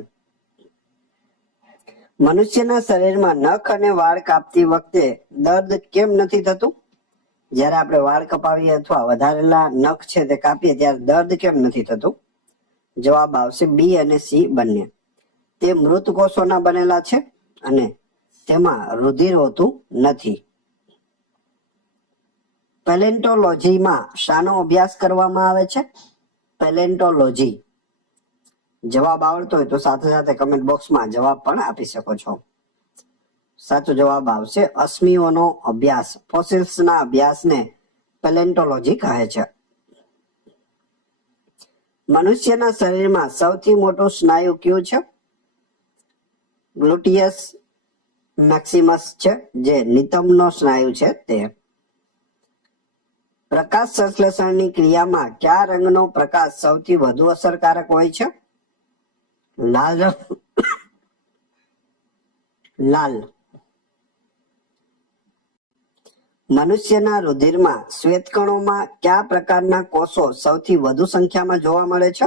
મનુષ્યના શરીરમાં નખ અને વાળ કાપતી વખતે દર્દ કેમ નથી થતું? જ્યારે આપણે વાળ કપાવીએ અથવા વધારેલા નખ છે તે કાપીએ ત્યારે દર્દ કેમ નથી થતું? જવાબ આવશે બી અને સી બંને. તે મૃત કોષોના બનેલા છે અને તેમાં રુધિર હોતું નથી. પેલેન્ટોલોજીમાં શાનો અભ્યાસ કરવામાં આવે છે? પેલેન્ટોલોજી. જવાબ આવડતો હોય તો સાથે સાથે કમેન્ટ બોક્સમાં જવાબ પણ આપી શકો છો. સાચો જવાબ આવશે અશ્મિઓનો અભ્યાસ. ફોસિલ્સના અભ્યાસને પેલેન્ટોલોજી કહે છે. મનુષ્યના શરીરમાં સૌથી મોટું સ્નાયુ કયું છે? ગ્લુટિયસ મેક્સિમસ છે, જે નિતંબનો સ્નાયુ છે તે. પ્રકાશ સંશ્લેષણની ક્રિયામાં કયા રંગનો પ્રકાશ સૌથી વધુ અસરકારક હોય છે? લાલ રંગ. લાલ. મનુષ્યના રુધિરમાં શ્વેતકણોમાં કયા પ્રકારના કોષો સૌથી વધુ સંખ્યામાં જોવા મળે છે?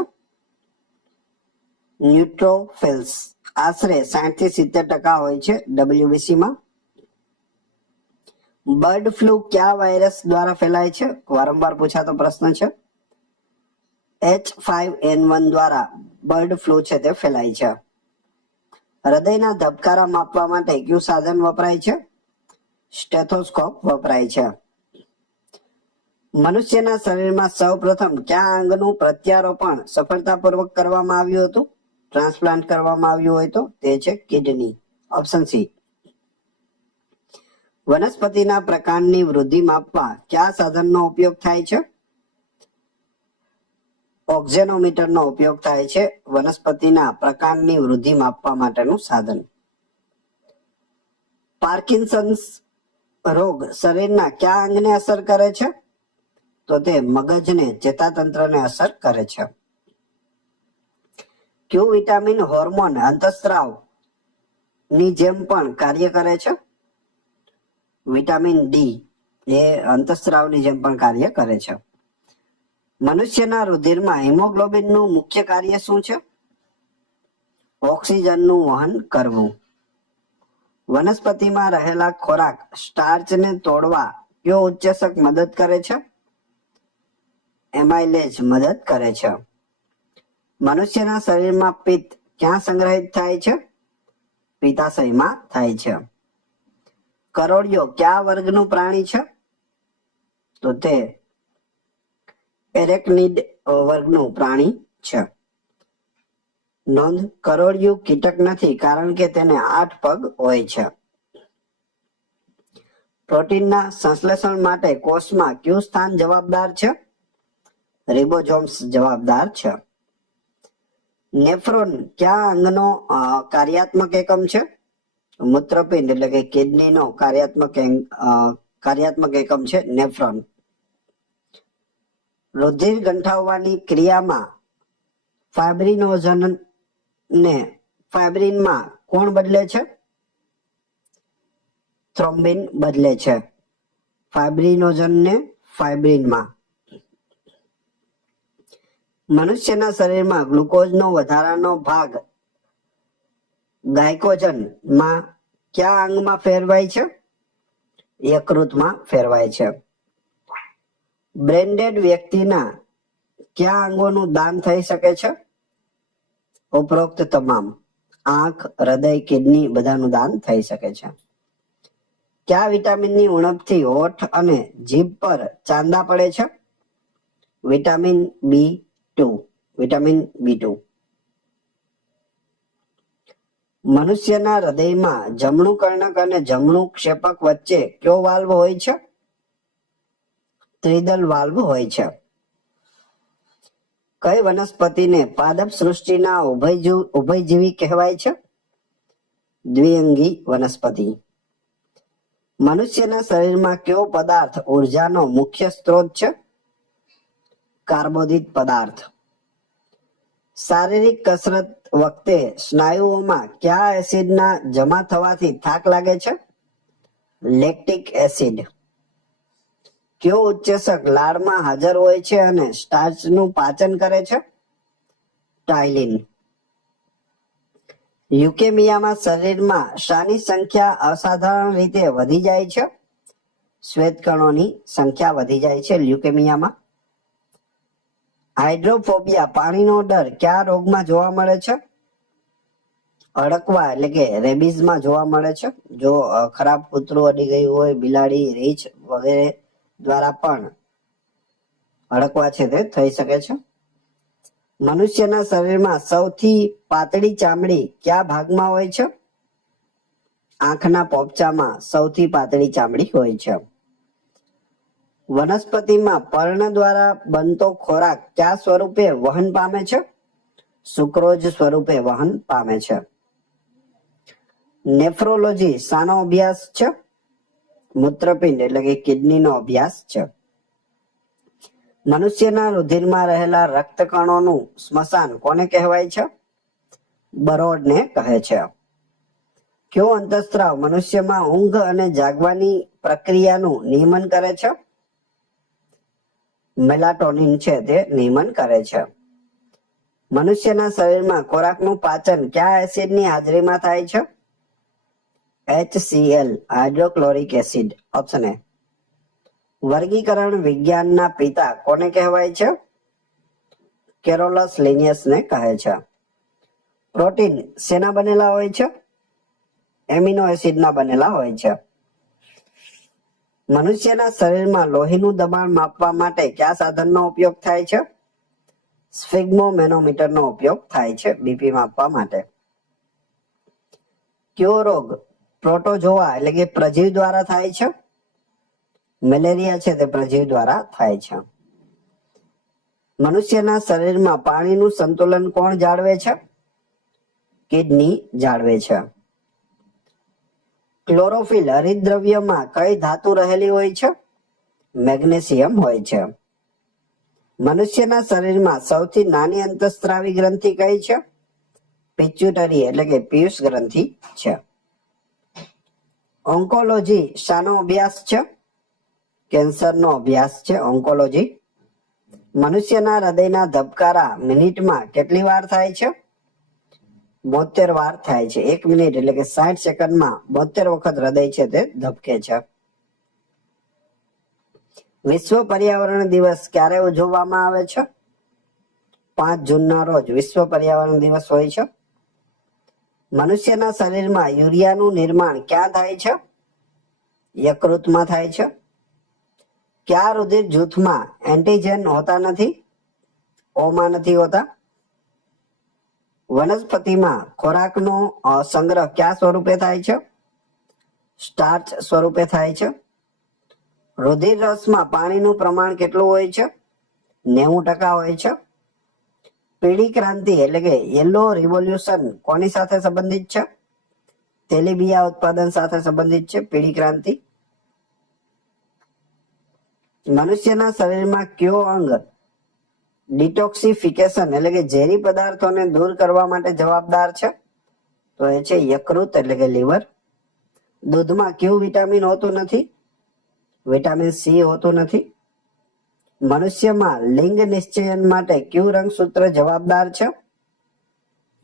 ન્યુટ્રોફિલ્સ. આશરે 60 થી 70% હોય છે WBC માં. બર્ડ ફ્લૂ કયા વાયરસ દ્વારા ફેલાય છે? વારંવાર પૂછાતો પ્રશ્ન છે. H5N1 દ્વારા બર્ડ ફ્લૂ છે તે ફેલાય છે. હૃદયના ધબકારા માપવા માટે કયું સાધન વપરાય છે? સ્ટેથોસ્કોપ વપરાય છે. મનુષ્યના શરીરમાં સૌપ્રથમ કયા અંગનું પ્રત્યારોપણ સફળતાપૂર્વક કરવામાં આવ્યું હતું? ટ્રાન્સપ્લાન્ટ કરવામાં આવ્યું હોય તો તે છે કિડની. Option C. વનસ્પતિના પ્રકાંડની વૃદ્ધિ માપવા કયા સાધનનો ઉપયોગ થાય છે? ઓક્ઝેનોમીટરનો ઉપયોગ થાય છે વનસ્પતિના પ્રકાંડની વૃદ્ધિ માપવા માટેનું સાધન. પાર્કિન્સન્સ રોગ શરીરના કયા અંગને અસર કરે છે? તો તે મગજને, ચેતાતંત્રને અસર કરે છે. કયું વિટામિન હોર્મોન અંતઃસ્ત્રાવ ની જેમ પણ કાર્ય કરે છે? વિટામિન ડી એ અંતઃસ્ત્રાવની જેમ પણ કાર્ય કરે છે. મનુષ્યના રુધિરમાં હિમોગ્લોબિનનું મુખ્ય કાર્ય શું છે? ઓક્સિજનનું વહન કરવું. વનસ્પતિમાં રહેલા ખોરાક સ્ટાર્ચને તોડવા કયો ઉત્સેચક મદદ કરે છે? એમાઇલેજ મદદ કરે છે. મનુષ્યના શરીરમાં પિત્ત ક્યાં સંગ્રહિત થાય છે? પિત્તાશયમાં થાય છે. કરોળિયો કયા વર્ગનું પ્રાણી છે? તો તે એરેક્નિડ વર્ગનું પ્રાણી છે. નોંધ: કરોળિયું કીટક નથી કારણ કે તેને 8 પગ હોય છે. પ્રોટીનના સંશ્લેષણ માટે કોષમાં કયું સ્થાન જવાબદાર છે? રિબોઝોમ્સ જવાબદાર છે. નેફ્રોન કયા અંગનો કાર્યાત્મક એકમ છે? મૂત્રપિંડ એટલે કે કિડનીનો કાર્યાત્મક એકમ છે નેફ્રોન. રુધિર ગંઠાવવાની ક્રિયામાં ફાઇબ્રિનોજનને ફાઇબ્રિનમાં કોણ બદલે છે? થ્રોમ્બિન બદલે છે ફાઇબ્રિનોજનને ફાઇબ્રિનમાં. મનુષ્યના શરીરમાં ગ્લુકોઝનો વધારાનો ભાગ ગ્લાયકોજન માં કયા અંગમાં ફેરવાય છે? યકૃતમાં ફેરવાય છે. બ્રેન્ડેડ વ્યક્તિના કયા અંગોનું દાન થઈ શકે છે? ઉપરોક્ત તમામ. આંખ, હૃદય, કિડની બધાનું દાન થઈ શકે છે. કયા વિટામિનની ઉણપથી હોઠ અને જીભ પર ચાંદા પડે છે? Vitamin B2. Vitamin B2. મનુષ્યના હૃદયમાં જમણું કર્ણક અને જમણું ક્ષેપક વચ્ચે કયો વાલ્વ હોય છે? ત્રિદલ વાલ્વ હોય છે. કઈ વનસ્પતિને પાદપ સૃષ્ટિના ઉભયજીવી કહેવાય છે? દ્વિઅંગી વનસ્પતિ. મનુષ્યના શરીરમાં કયો પદાર્થ ઉર્જાનો મુખ્ય સ્ત્રોત છે? કાર્બોદિત પદાર્થ. શારીરિક કસરત વખતે સ્નાયુઓમાં કયા એસિડના જમા થવાથી થાક લાગે છે? Lactic acid. કયો ઉત્સેચક લાળમાં હાજર હોય છે અને સ્ટાર્ચનું પાચન કરે છે? ટાયલિન. લ્યુકેમિયામાં શરીરમાં શાની સંખ્યા અસાધારણ રીતે વધી જાય છે? શ્વેત કણોની સંખ્યા વધી જાય છે લ્યુકેમિયામાં. હાઇડ્રોફોબિયા પાણીનો ડર કયા રોગમાં જોવા મળે છે? અડકવા એટલે કે રેબીઝમાં જોવા મળે છે. જો ખરાબ કૂતરું અડી ગયું હોય, બિલાડી, રીંછ વગેરે દ્વારા પણ અડકવા છે તે થઈ શકે છે. મનુષ્યના શરીરમાં સૌથી પાતળી ચામડી કયા ભાગમાં હોય છે? આંખના પોપચામાં સૌથી પાતળી ચામડી હોય છે. વનસ્પતિમાં પર્ણ દ્વારા બનતો ખોરાક કયા સ્વરૂપે વહન પામે છે? સુક્રોજ સ્વરૂપે વહન પામે છે. નેફ્રોલોજી શાનો અભ્યાસ છે? મૂત્રપિંડ એટલે કે કિડનીનો અભ્યાસ છે. મનુષ્યના રુધિરમાં રહેલા રક્તકણોનું સ્મશાન કોને કહેવાય છે? બરોડને કહે છે. કયો અંતઃસ્ત્રાવ મનુષ્યમાં ઊંઘ અને જાગવાની પ્રક્રિયાનું નિયમન કરે છે? મેલાટોનિન છે તે નિયમન કરે છે. મનુષ્યના શરીરમાં ખોરાકનું પાચન કયા એસિડની હાજરીમાં થાય છે? HCl hydrochloric acid. Option A. વર્ગીકરણ વિજ્ઞાનના પિતા કોને કહેવાય છે? કેરોલસ લિનિયસને કહે છે. પ્રોટીન શેના બનેલા હોય છે? એમિનો એસિડના બનેલા હોય છે. મનુષ્યના શરીરમાં લોહીનું દબાણ માપવા માટે કયા સાધનનો ઉપયોગ થાય છે? સ્ફિગ્મોમેનોમીટરનો ઉપયોગ થાય છે બીપી માપવા માટે. કયો રોગ પ્રોટોઝોઆ એટલે કે પ્રજીવ દ્વારા થાય છે? મેલેરિયા છે તે પ્રજીવ દ્વારા થાય છે. મનુષ્યના શરીરમાં પાણીનું સંતુલન કોણ જાળવે છે? કિડની જાળવે છે. ક્લોરોફિલ હરિતદ્રવ્યમાં કઈ ધાતુ રહેલી હોય છે? મેગ્નેશિયમ હોય છે. મનુષ્યના શરીરમાં સૌથી નાની અંતઃસ્ત્રાવી ગ્રંથિ કઈ છે? પિચ્યુટરી એટલે કે પિયુષ ગ્રંથિ છે. ઓન્કોલોજી શાનો અભ્યાસ છે? કેન્સરનો અભ્યાસ છે ઓન્કોલોજી. મનુષ્યના હૃદયના ધબકારા મિનિટમાં કેટલી વાર થાય છે? 72 વાર થાય છે. 1 મિનિટ એટલે કે 60 સેકન્ડમાં 72 વખત હૃદય છે તે ધબકે છે. વિશ્વ પર્યાવરણ દિવસ ક્યારે ઉજવવામાં આવે છે? 5 જૂનના રોજ વિશ્વ પર્યાવરણ દિવસ હોય છે. મનુષ્યના શરીરમાં યુરિયાનું નિર્માણ ક્યાં થાય છે? યકૃતમાં થાય છે. કયા રુધિર જૂથમાં એન્ટીજન હોતા નથી? ઓમાં નથી હોતા. વનસ્પતિમાં ખોરાકનો સંગ્રહ કયા સ્વરૂપે થાય છે? સ્ટાર્ચ સ્વરૂપે થાય છે. રુધિર રસમાં પાણીનું પ્રમાણ કેટલું હોય છે? 90% હોય છે. પીળી ક્રાંતિ એટલે કે યલો રિવોલ્યુશન કોની સાથે સંબંધિત છે? તેલીબિયા ઉત્પાદન સાથે સંબંધિત છે પીળી ક્રાંતિ. મનુષ્યના શરીરમાં કયો અંગ ડિટોક્સિફિકેશન એટલે કે ઝેરી પદાર્થોને દૂર કરવા માટે જવાબદાર છે? તો એ છે યકૃત એટલે કે લીવર. દૂધમાં કયું વિટામિન હોતું નથી? વિટામિન સી હોતું નથી. મનુષ્યમાં લિંગ નિશ્ચયન માટે કયું રંગસૂત્ર જવાબદાર છે?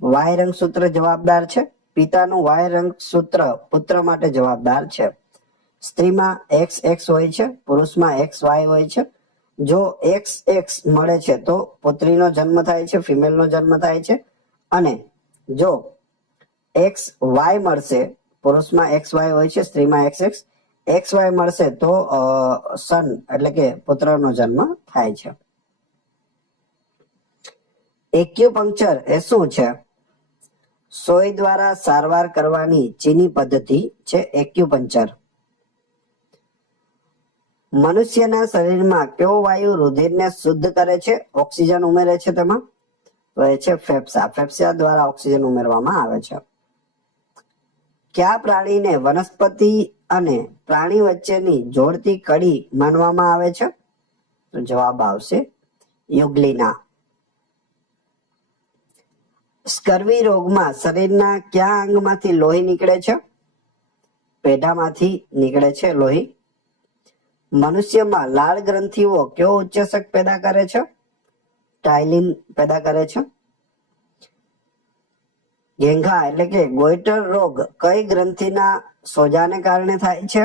વાય રંગસૂત્ર જવાબદાર છે. પિતાનું વાય રંગસૂત્ર પુત્ર માટે જવાબદાર છે. સ્ત્રીમાં XX હોય છે, પુરુષમાં XY હોય છે. જો XX મળે છે તો પુત્રીનો જન્મ થાય છે, ફિમેલનો જન્મ થાય છે. અને જો XY મળશે, પુરુષમાં XY હોય છે, સ્ત્રીમાં XX, XY મળશે તો સન એટલે કે પુત્રનો જન્મ થાય છે. એક્યુપંક્ચર એ શું છે? સોય દ્વારા સારવાર કરવાની ચીની પદ્ધતિ છે એક્યુપંક્ચર. મનુષ્યના શરીરમાં કયો વાયુ રુધિરને શુદ્ધ કરે છે, ઓક્સિજન ઉમેરે છે તેમાં? તો એ છે ફેફસા. ફેફસા દ્વારા ઓક્સિજન ઉમેરવામાં આવે છે. કયા પ્રાણીને વનસ્પતિ અને પ્રાણી વચ્ચેની જોડતી કડી માનવામાં આવે છે? તો જવાબ આવશે યુગ્લિના. સ્કર્વી રોગમાં શરીરના કયા અંગમાંથી લોહી નીકળે છે? પેઢામાંથી નીકળે છે લોહી. મનુષ્યમાં લાળ ગ્રંથિઓ કયો ઉચ્ચેસક પેદા કરે છે? ટાઇલિન પેદા કરે છે. ઘેંઘા એટલે કે ગોઈટર રોગ કઈ ગ્રંથિના સોજાને કારણે થાય છે?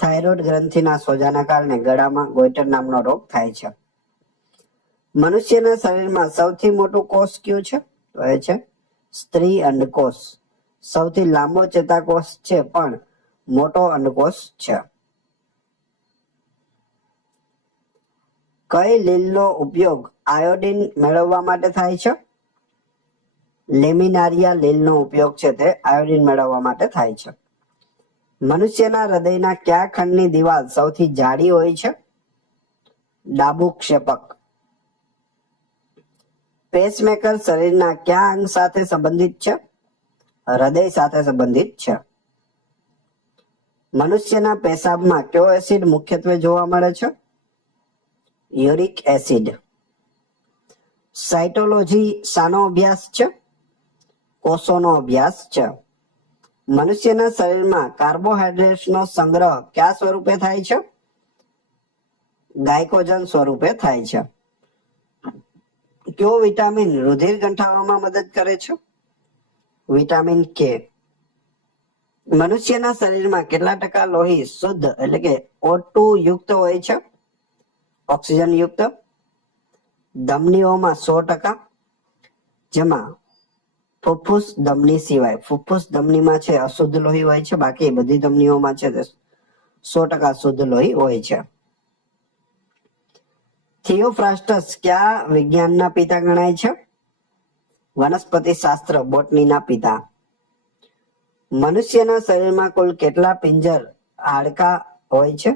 થાઇરોઇડ ગ્રંથિના સોજાના કારણે ગળામાં ગોઈટર નામનો રોગ થાય છે. મનુષ્યના શરીરમાં સૌથી મોટું કોષ કયું છે? તો એ છે સ્ત્રી અંડકોષ. સૌથી લાંબો ચેતાકોષ છે પણ મોટો અંડકોષ છે. કઈ લીલનો ઉપયોગ આયોડિન મેળવવા માટે થાય છે? લેમિનારિયા લીલનો ઉપયોગ છે તે આયોડિન મેળવવા માટે થાય છે. મનુષ્યના હૃદયના કયા ખંડની દિવાલ સૌથી જાડી હોય છે? ડાબુ ક્ષેપક. પેસમેકર શરીરના કયા અંગ સાથે સંબંધિત છે? હૃદય સાથે સંબંધિત છે. મનુષ્યના પેશાબમાં કયો એસિડ મુખ્યત્વે જોવા મળે છે? Uric acid. સાયટોલોજી શાનો અભ્યાસ છે? કોષોનો અભ્યાસ છે. મનુષ્યના શરીરમાં કાર્બોહાઈડ્રેટ્સનો સંગ્રહ કયા સ્વરૂપે થાય છે? ગ્લાયકોજન સ્વરૂપે થાય છે. કયો વિટામિન રુધિર ગંઠાવામાં મદદ કરે છે? વિટામિન કે. મનુષ્યના શરીરમાં કેટલા ટકા લોહી શુદ્ધ એટલે કે O2 યુક્ત હોય છે? ઓક્સિજન યુક્ત. ધમનીઓમાં 100%, જેમાં ફુફ્ફુસ ધમની સિવાય. ફુફ્ફુસ ધમનીમાં છે અશુદ્ધ લોહી હોય છે, બાકી બધી ધમનીઓમાં છે તે 100% શુદ્ધ લોહી હોય છે. થિયોફ્રાસ્ટસ કયા વિજ્ઞાનના પિતા ગણાય છે? વનસ્પતિ શાસ્ત્ર, બોટનીના પિતા. મનુષ્યના શરીરમાં કુલ કેટલા પિંજર હાડકા હોય છે?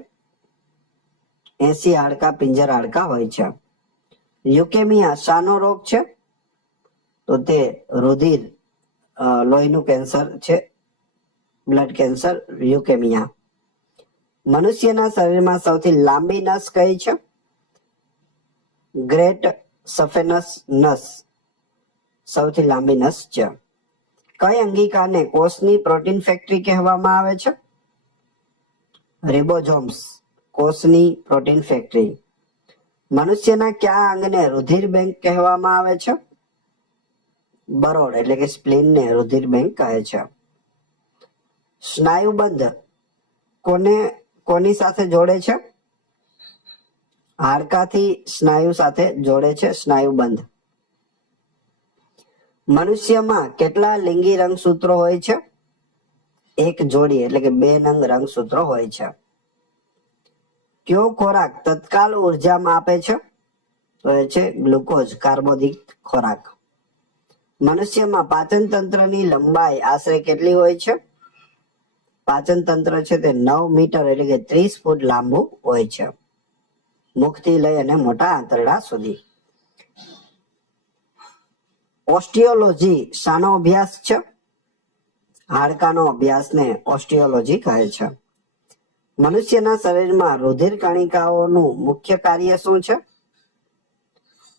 80 હાડકા, પિંજર હાડકા હોય છે. લ્યુકેમિયા શાનો રોગ છે? તો તે રુધિર લોહીનું કેન્સર છે, બ્લડ કેન્સર, લ્યુકેમિયા. મનુષ્યના શરીરમાં સૌથી લાંબી નસ કઈ છે? ગ્રેટ સફેનસ નસ સૌથી લાંબી નસ છે. કઈ અંગિકાને કોષની પ્રોટીન ફેક્ટરી કહેવામાં આવે છે? રિબોઝોમ્સ, કોષની પ્રોટીન ફેક્ટરી. મનુષ્યના કયા અંગને રુધિર બેંક કહેવામાં આવે છે? બરોડ એટલે કે સ્પ્લીનને રુધિર બેંક કહે છે. સ્નાયુબંધ કોની સાથે જોડે છે? હાડકાથી સ્નાયુ સાથે જોડે છે સ્નાયુબંધ. મનુષ્યમાં કેટલા લિંગી રંગસૂત્રો હોય છે? એક જોડી એટલે કે 2 નંગ રંગસૂત્રો હોય છે. કયો ખોરાક તત્કાલ ઉર્જા આપે છે? તો એ છે ગ્લુકોઝ, કાર્બોદિત ખોરાક. મનુષ્યમાં પાચન તંત્રની લંબાઈ આશરે કેટલી હોય છે? પાચન તંત્ર છે તે 9 મીટર એટલે કે 30 ફૂટ લાંબુ હોય છે, મુખથી લઈ અને મોટા આંતરડા સુધી. ઓસ્ટિયોલોજી શાનો અભ્યાસ છે? હાડકાનો અભ્યાસને ઓસ્ટિયોલોજી કહે છે. મનુષ્યના શરીરમાં રુધિર કણિકાઓનું મુખ્ય કાર્ય શું છે?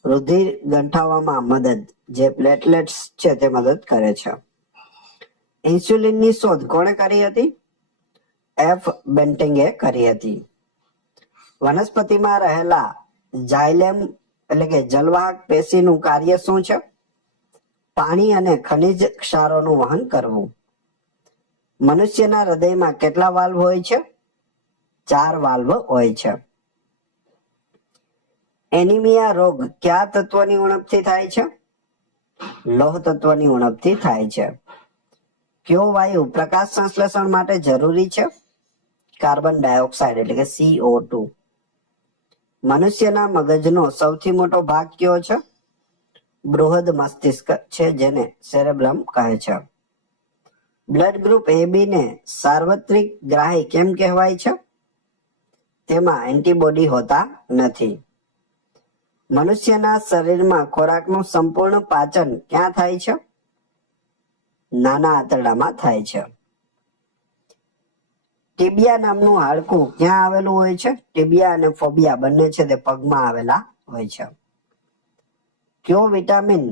રુધિર ગંઠાવવામાં મદદ, જે પ્લેટલેટ્સ છે તે મદદ કરે છે. ઇન્સ્યુલિનની શોધ કોણે કરી હતી? એફ બેન્ટિંગે કરી હતી. વનસ્પતિમાં રહેલા જાયલેમ એટલે કે જલવાહક પેશીનું કાર્ય શું છે? પાણી અને ખનિજ ક્ષારોનું વહન કરવું. મનુષ્યના હૃદયમાં કેટલા વાલ્વ હોય છે? 4 વાલ્વ હોય છે. એનિમિયા રોગ કયા તત્વની ઉણપથી થાય છે? લોહ તત્વની ઉણપથી થાય છે. કયો વાયુ પ્રકાશ સંશ્લેષણ માટે જરૂરી છે? કાર્બન ડાયોક્સાઇડ એટલે કે CO2. મનુષ્યના મગજનો સૌથી મોટો ભાગ કયો છે? બૃહદ મસ્તિષ્ક છે, જેને સેરેબ્રમ કહે છે. બ્લડ ગ્રુપ AB ને સાર્વત્રિક ગ્રાહી કેમ કહેવાય છે? તેમાં એન્ટીબોડી હોતા નથી. મનુષ્યના શરીરમાં ખોરાકનું સંપૂર્ણ પાચન ક્યાં થાય છે? નાના આંતરડામાં થાય છે. ટીબિયા નામનું હાડકું ક્યાં આવેલું હોય છે? ટીબિયા અને ફોબિયા બંને છે તે પગમાં આવેલા હોય છે. કયો વિટામિન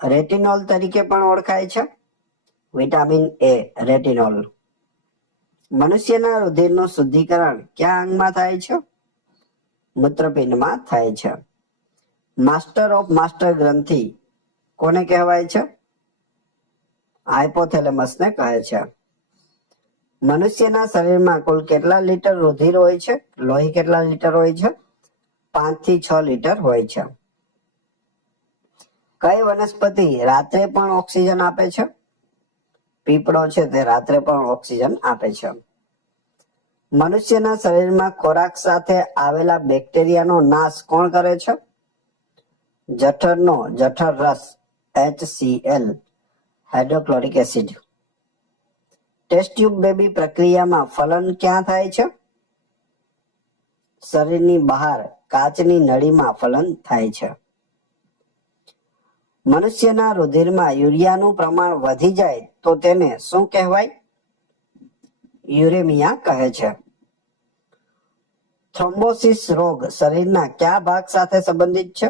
રેટિનોલ તરીકે પણ ઓળખાય છે? Vitamin A, retinol. મનુષ્યના રુધિરનું શુદ્ધિકરણ કયા અંગમાં થાય છે? મૂત્રપિંડમાં થાય છે. માસ્ટર ઓફ માસ્ટર ગ્રંથિ કોને કહેવાય છે? હાઇપોથેલેમસને કહે છે. મનુષ્યના શરીરમાં કુલ કેટલા લીટર રુધિર હોય છે? લોહી કેટલા લીટર હોય છે? 5 થી 6 લીટર હોય છે. કઈ વનસ્પતિ રાત્રે પણ ઓક્સિજન આપે છે? પીપળો છે તે રાત્રે પણ ઓક્સિજન આપે છે. મનુષ્યના શરીરમાં ખોરાક સાથે આવેલા બેક્ટેરિયાનો નાશ કોણ કરે છે? જઠરનો જઠર રસ HCl hydrochloric acid. Test tube baby પ્રક્રિયામાં ફલન ક્યાં થાય છે? શરીરની બહાર કાચની નળીમાં ફલન થાય છે. મનુષ્યના રુધિરમાં યુરિયાનું પ્રમાણ વધી જાય તો તેને શું કહેવાય? યુરેમિયા કહે છે. થ્રોમ્બોસિસ રોગ શરીરના કયા ભાગ સાથે સંબંધિત છે?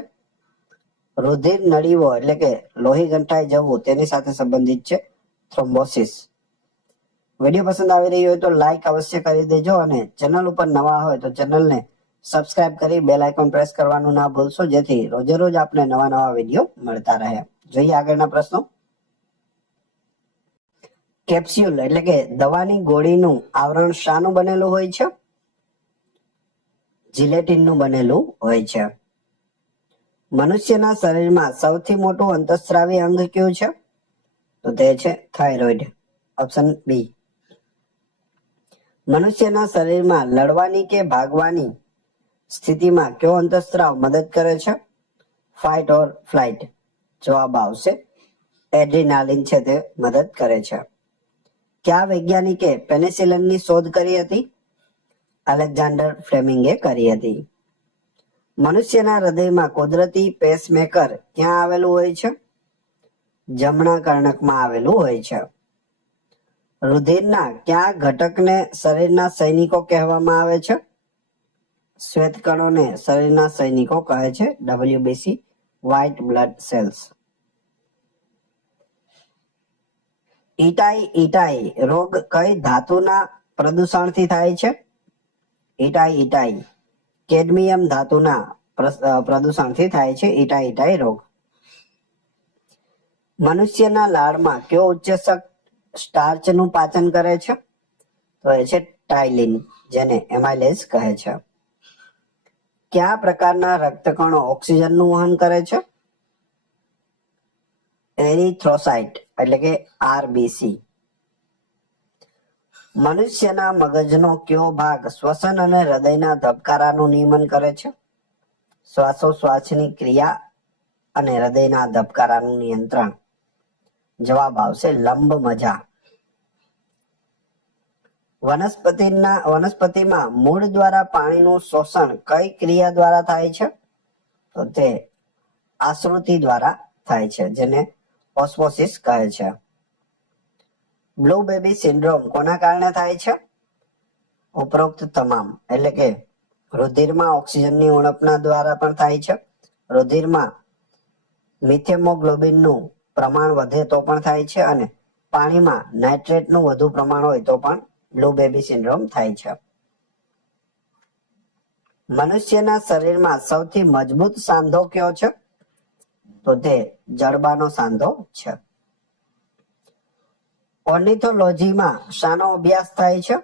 રુધિર નળીઓ એટલે કે લોહી ગંઠાઈ જવું તેની સાથે સંબંધિત છે થ્રોમ્બોસિસ. વિડીયો પસંદ આવી રહ્યો હોય તો લાઈક અવશ્ય કરી દેજો અને ચેનલ ઉપર નવા હોય તો ચેનલને સબસ્ક્રાઇબ કરી બેલ આઇકોન પ્રેસ કરવાનું ના ભૂલશો, જેથી રોજે રોજ આપણે નવા વિડીયો મળતા રહે. જોઈએ આગળના પ્રશ્નો. કેપ્સ્યુલ એટલે કે દવાની ગોળીનું આવરણ શાનું બનેલું હોય છે? જિલેટિનનું બનેલું હોય છે. મનુષ્યના શરીરમાં સૌથી મોટું અંતઃસ્રાવી અંગ કયું છે? તો તે છે થાઇરોઇડ, ઓપ્શન બી. મનુષ્યના શરીરમાં લડવાની કે ભાગવાની સ્થિતિમાં કયો અંતઃસ્રાવ મદદ કરે છે? ફાઇટ ઓર ફ્લાઇટ. જવાબ આવશે એડ્રીનાલિન છે તે મદદ કરે છે. કયા વૈજ્ઞાનિકે પેનિસિલિનની શોધ કરી હતી? અલેક્ઝાન્ડર ફ્લેમિંગે કરી હતી. મનુષ્યના હૃદયમાં કુદરતી પેસમેકર ક્યાં આવેલું હોય છે? જમણા કર્ણકમાં આવેલું હોય છે. રુધિરના કયા ઘટકને શરીરના સૈનિકો કહેવામાં આવે છે? શ્વેતકણોને શરીરના સૈનિકો કહે છે, WBC, વ્હાઇટ બ્લડ સેલ્સ. ઇટાઈ રોગ કઈ ધાતુના પ્રદૂષણથી થાય છે? ઇટાઈ કેડમિયમ ધાતુના પ્રદૂષણથી થાય છે ઇટાઈ રોગ. મનુષ્યના લાળમાં કયો ઉત્સેચક સ્ટાર્ચનું પાચન કરે છે? તો એ છે ટાઇલિન, જેને એમાઇલેઝ કહે છે. કયા પ્રકારના રક્તકણો ઓક્સિજનનું વહન કરે છે? એરિથ્રોસાઇટ એટલે કે RBC. મનુષ્યના મગજનો કયો ભાગ શ્વસન અને હૃદયના ધબકારાનું નિયમન કરે છે? શ્વાસોશ્વાસની ક્રિયા અને હૃદયના ધબકારાનું નિયંત્રણ. જવાબ આવશે લંબમજા. વનસ્પતિમાં મૂળ દ્વારા પાણીનું શોષણ કઈ ક્રિયા દ્વારા થાય છે? તો તે આશ્રુતિ દ્વારા થાય છે, જેને ઓસ્મોસિસ કહે છે. બ્લુ બેબી સિન્ડ્રોમ કોના કારણે થાય છે? ઉપરોક્ત તમામ એટલે કે રુધિરમાં ઓક્સિજનની ઉણપના દ્વારા પણ થાય છે, રુધિરમાં મિથેમોગ્લોબિનનું પ્રમાણ વધે તો પણ થાય છે, અને પાણીમાં નાઇટ્રેટનું વધુ પ્રમાણ હોય તો પણ બ્લુ બેબી સિન્ડ્રોમ થાય છે. મનુષ્યના શરીરમાં સૌથી મજબૂત સાંધો કયો છે? તો તે જડબાનો સાંધો છે. ઓર્નિથોલોજીમાં શાનો અભ્યાસ થાય છે?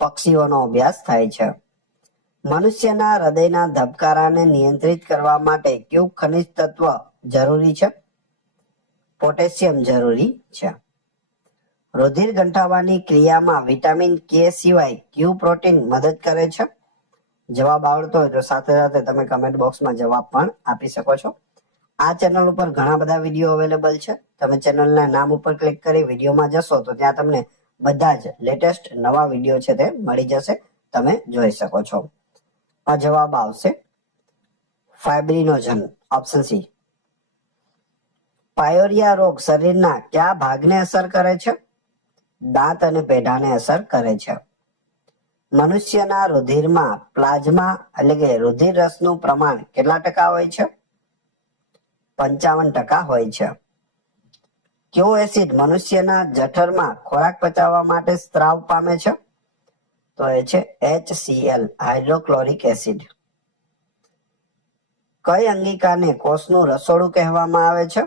પક્ષીઓનો અભ્યાસ થાય છે. મનુષ્યના હૃદયના ધબકારાને નિયંત્રિત કરવા માટે કયું ખનિજ તત્વ જરૂરી છે? પોટેશિયમ જરૂરી છે. રુધિર ગંઠાવાની ક્રિયામાં વિટામિન K સિવાય કયું પ્રોટીન મદદ કરે છે? જવાબ આવડતો હોય તો સાથે સાથે તમે કમેન્ટ બોક્સમાં જવાબ પણ આપી શકો છો. આ ચેનલ ઉપર ઘણા બધા વિડીયો અવેલેબલ છે. તમે ચેનલના નામ ઉપર ક્લિક કરી વિડીયોમાં જશો તો ત્યાં તમને બધા જ લેટેસ્ટ નવા વિડીયો છે તે મળી જશે, તમે જોઈ શકો છો. આ જવાબ આવશે ફાઇબ્રિનોજન, ઓપ્શન સી. પાયોરિયા રોગ શરીરના કયા ભાગને અસર કરે છે? દાંત અને પેઢાને અસર કરે છે. મનુષ્યના રુધિરમાં પ્લાઝમા એટલે કે રુધિર રસનું પ્રમાણ કેટલા ટકા હોય છે? 55% હોય છે. કયો એસિડ મનુષ્યના જઠરમાં ખોરાક પચાવવા માટે સ્ત્રાવ પામે છે? તો એ છે HCl હાઇડ્રોક્લોરિક એસિડ. કઈ અંગિકાને કોષનું રસોડું કહેવામાં આવે છે?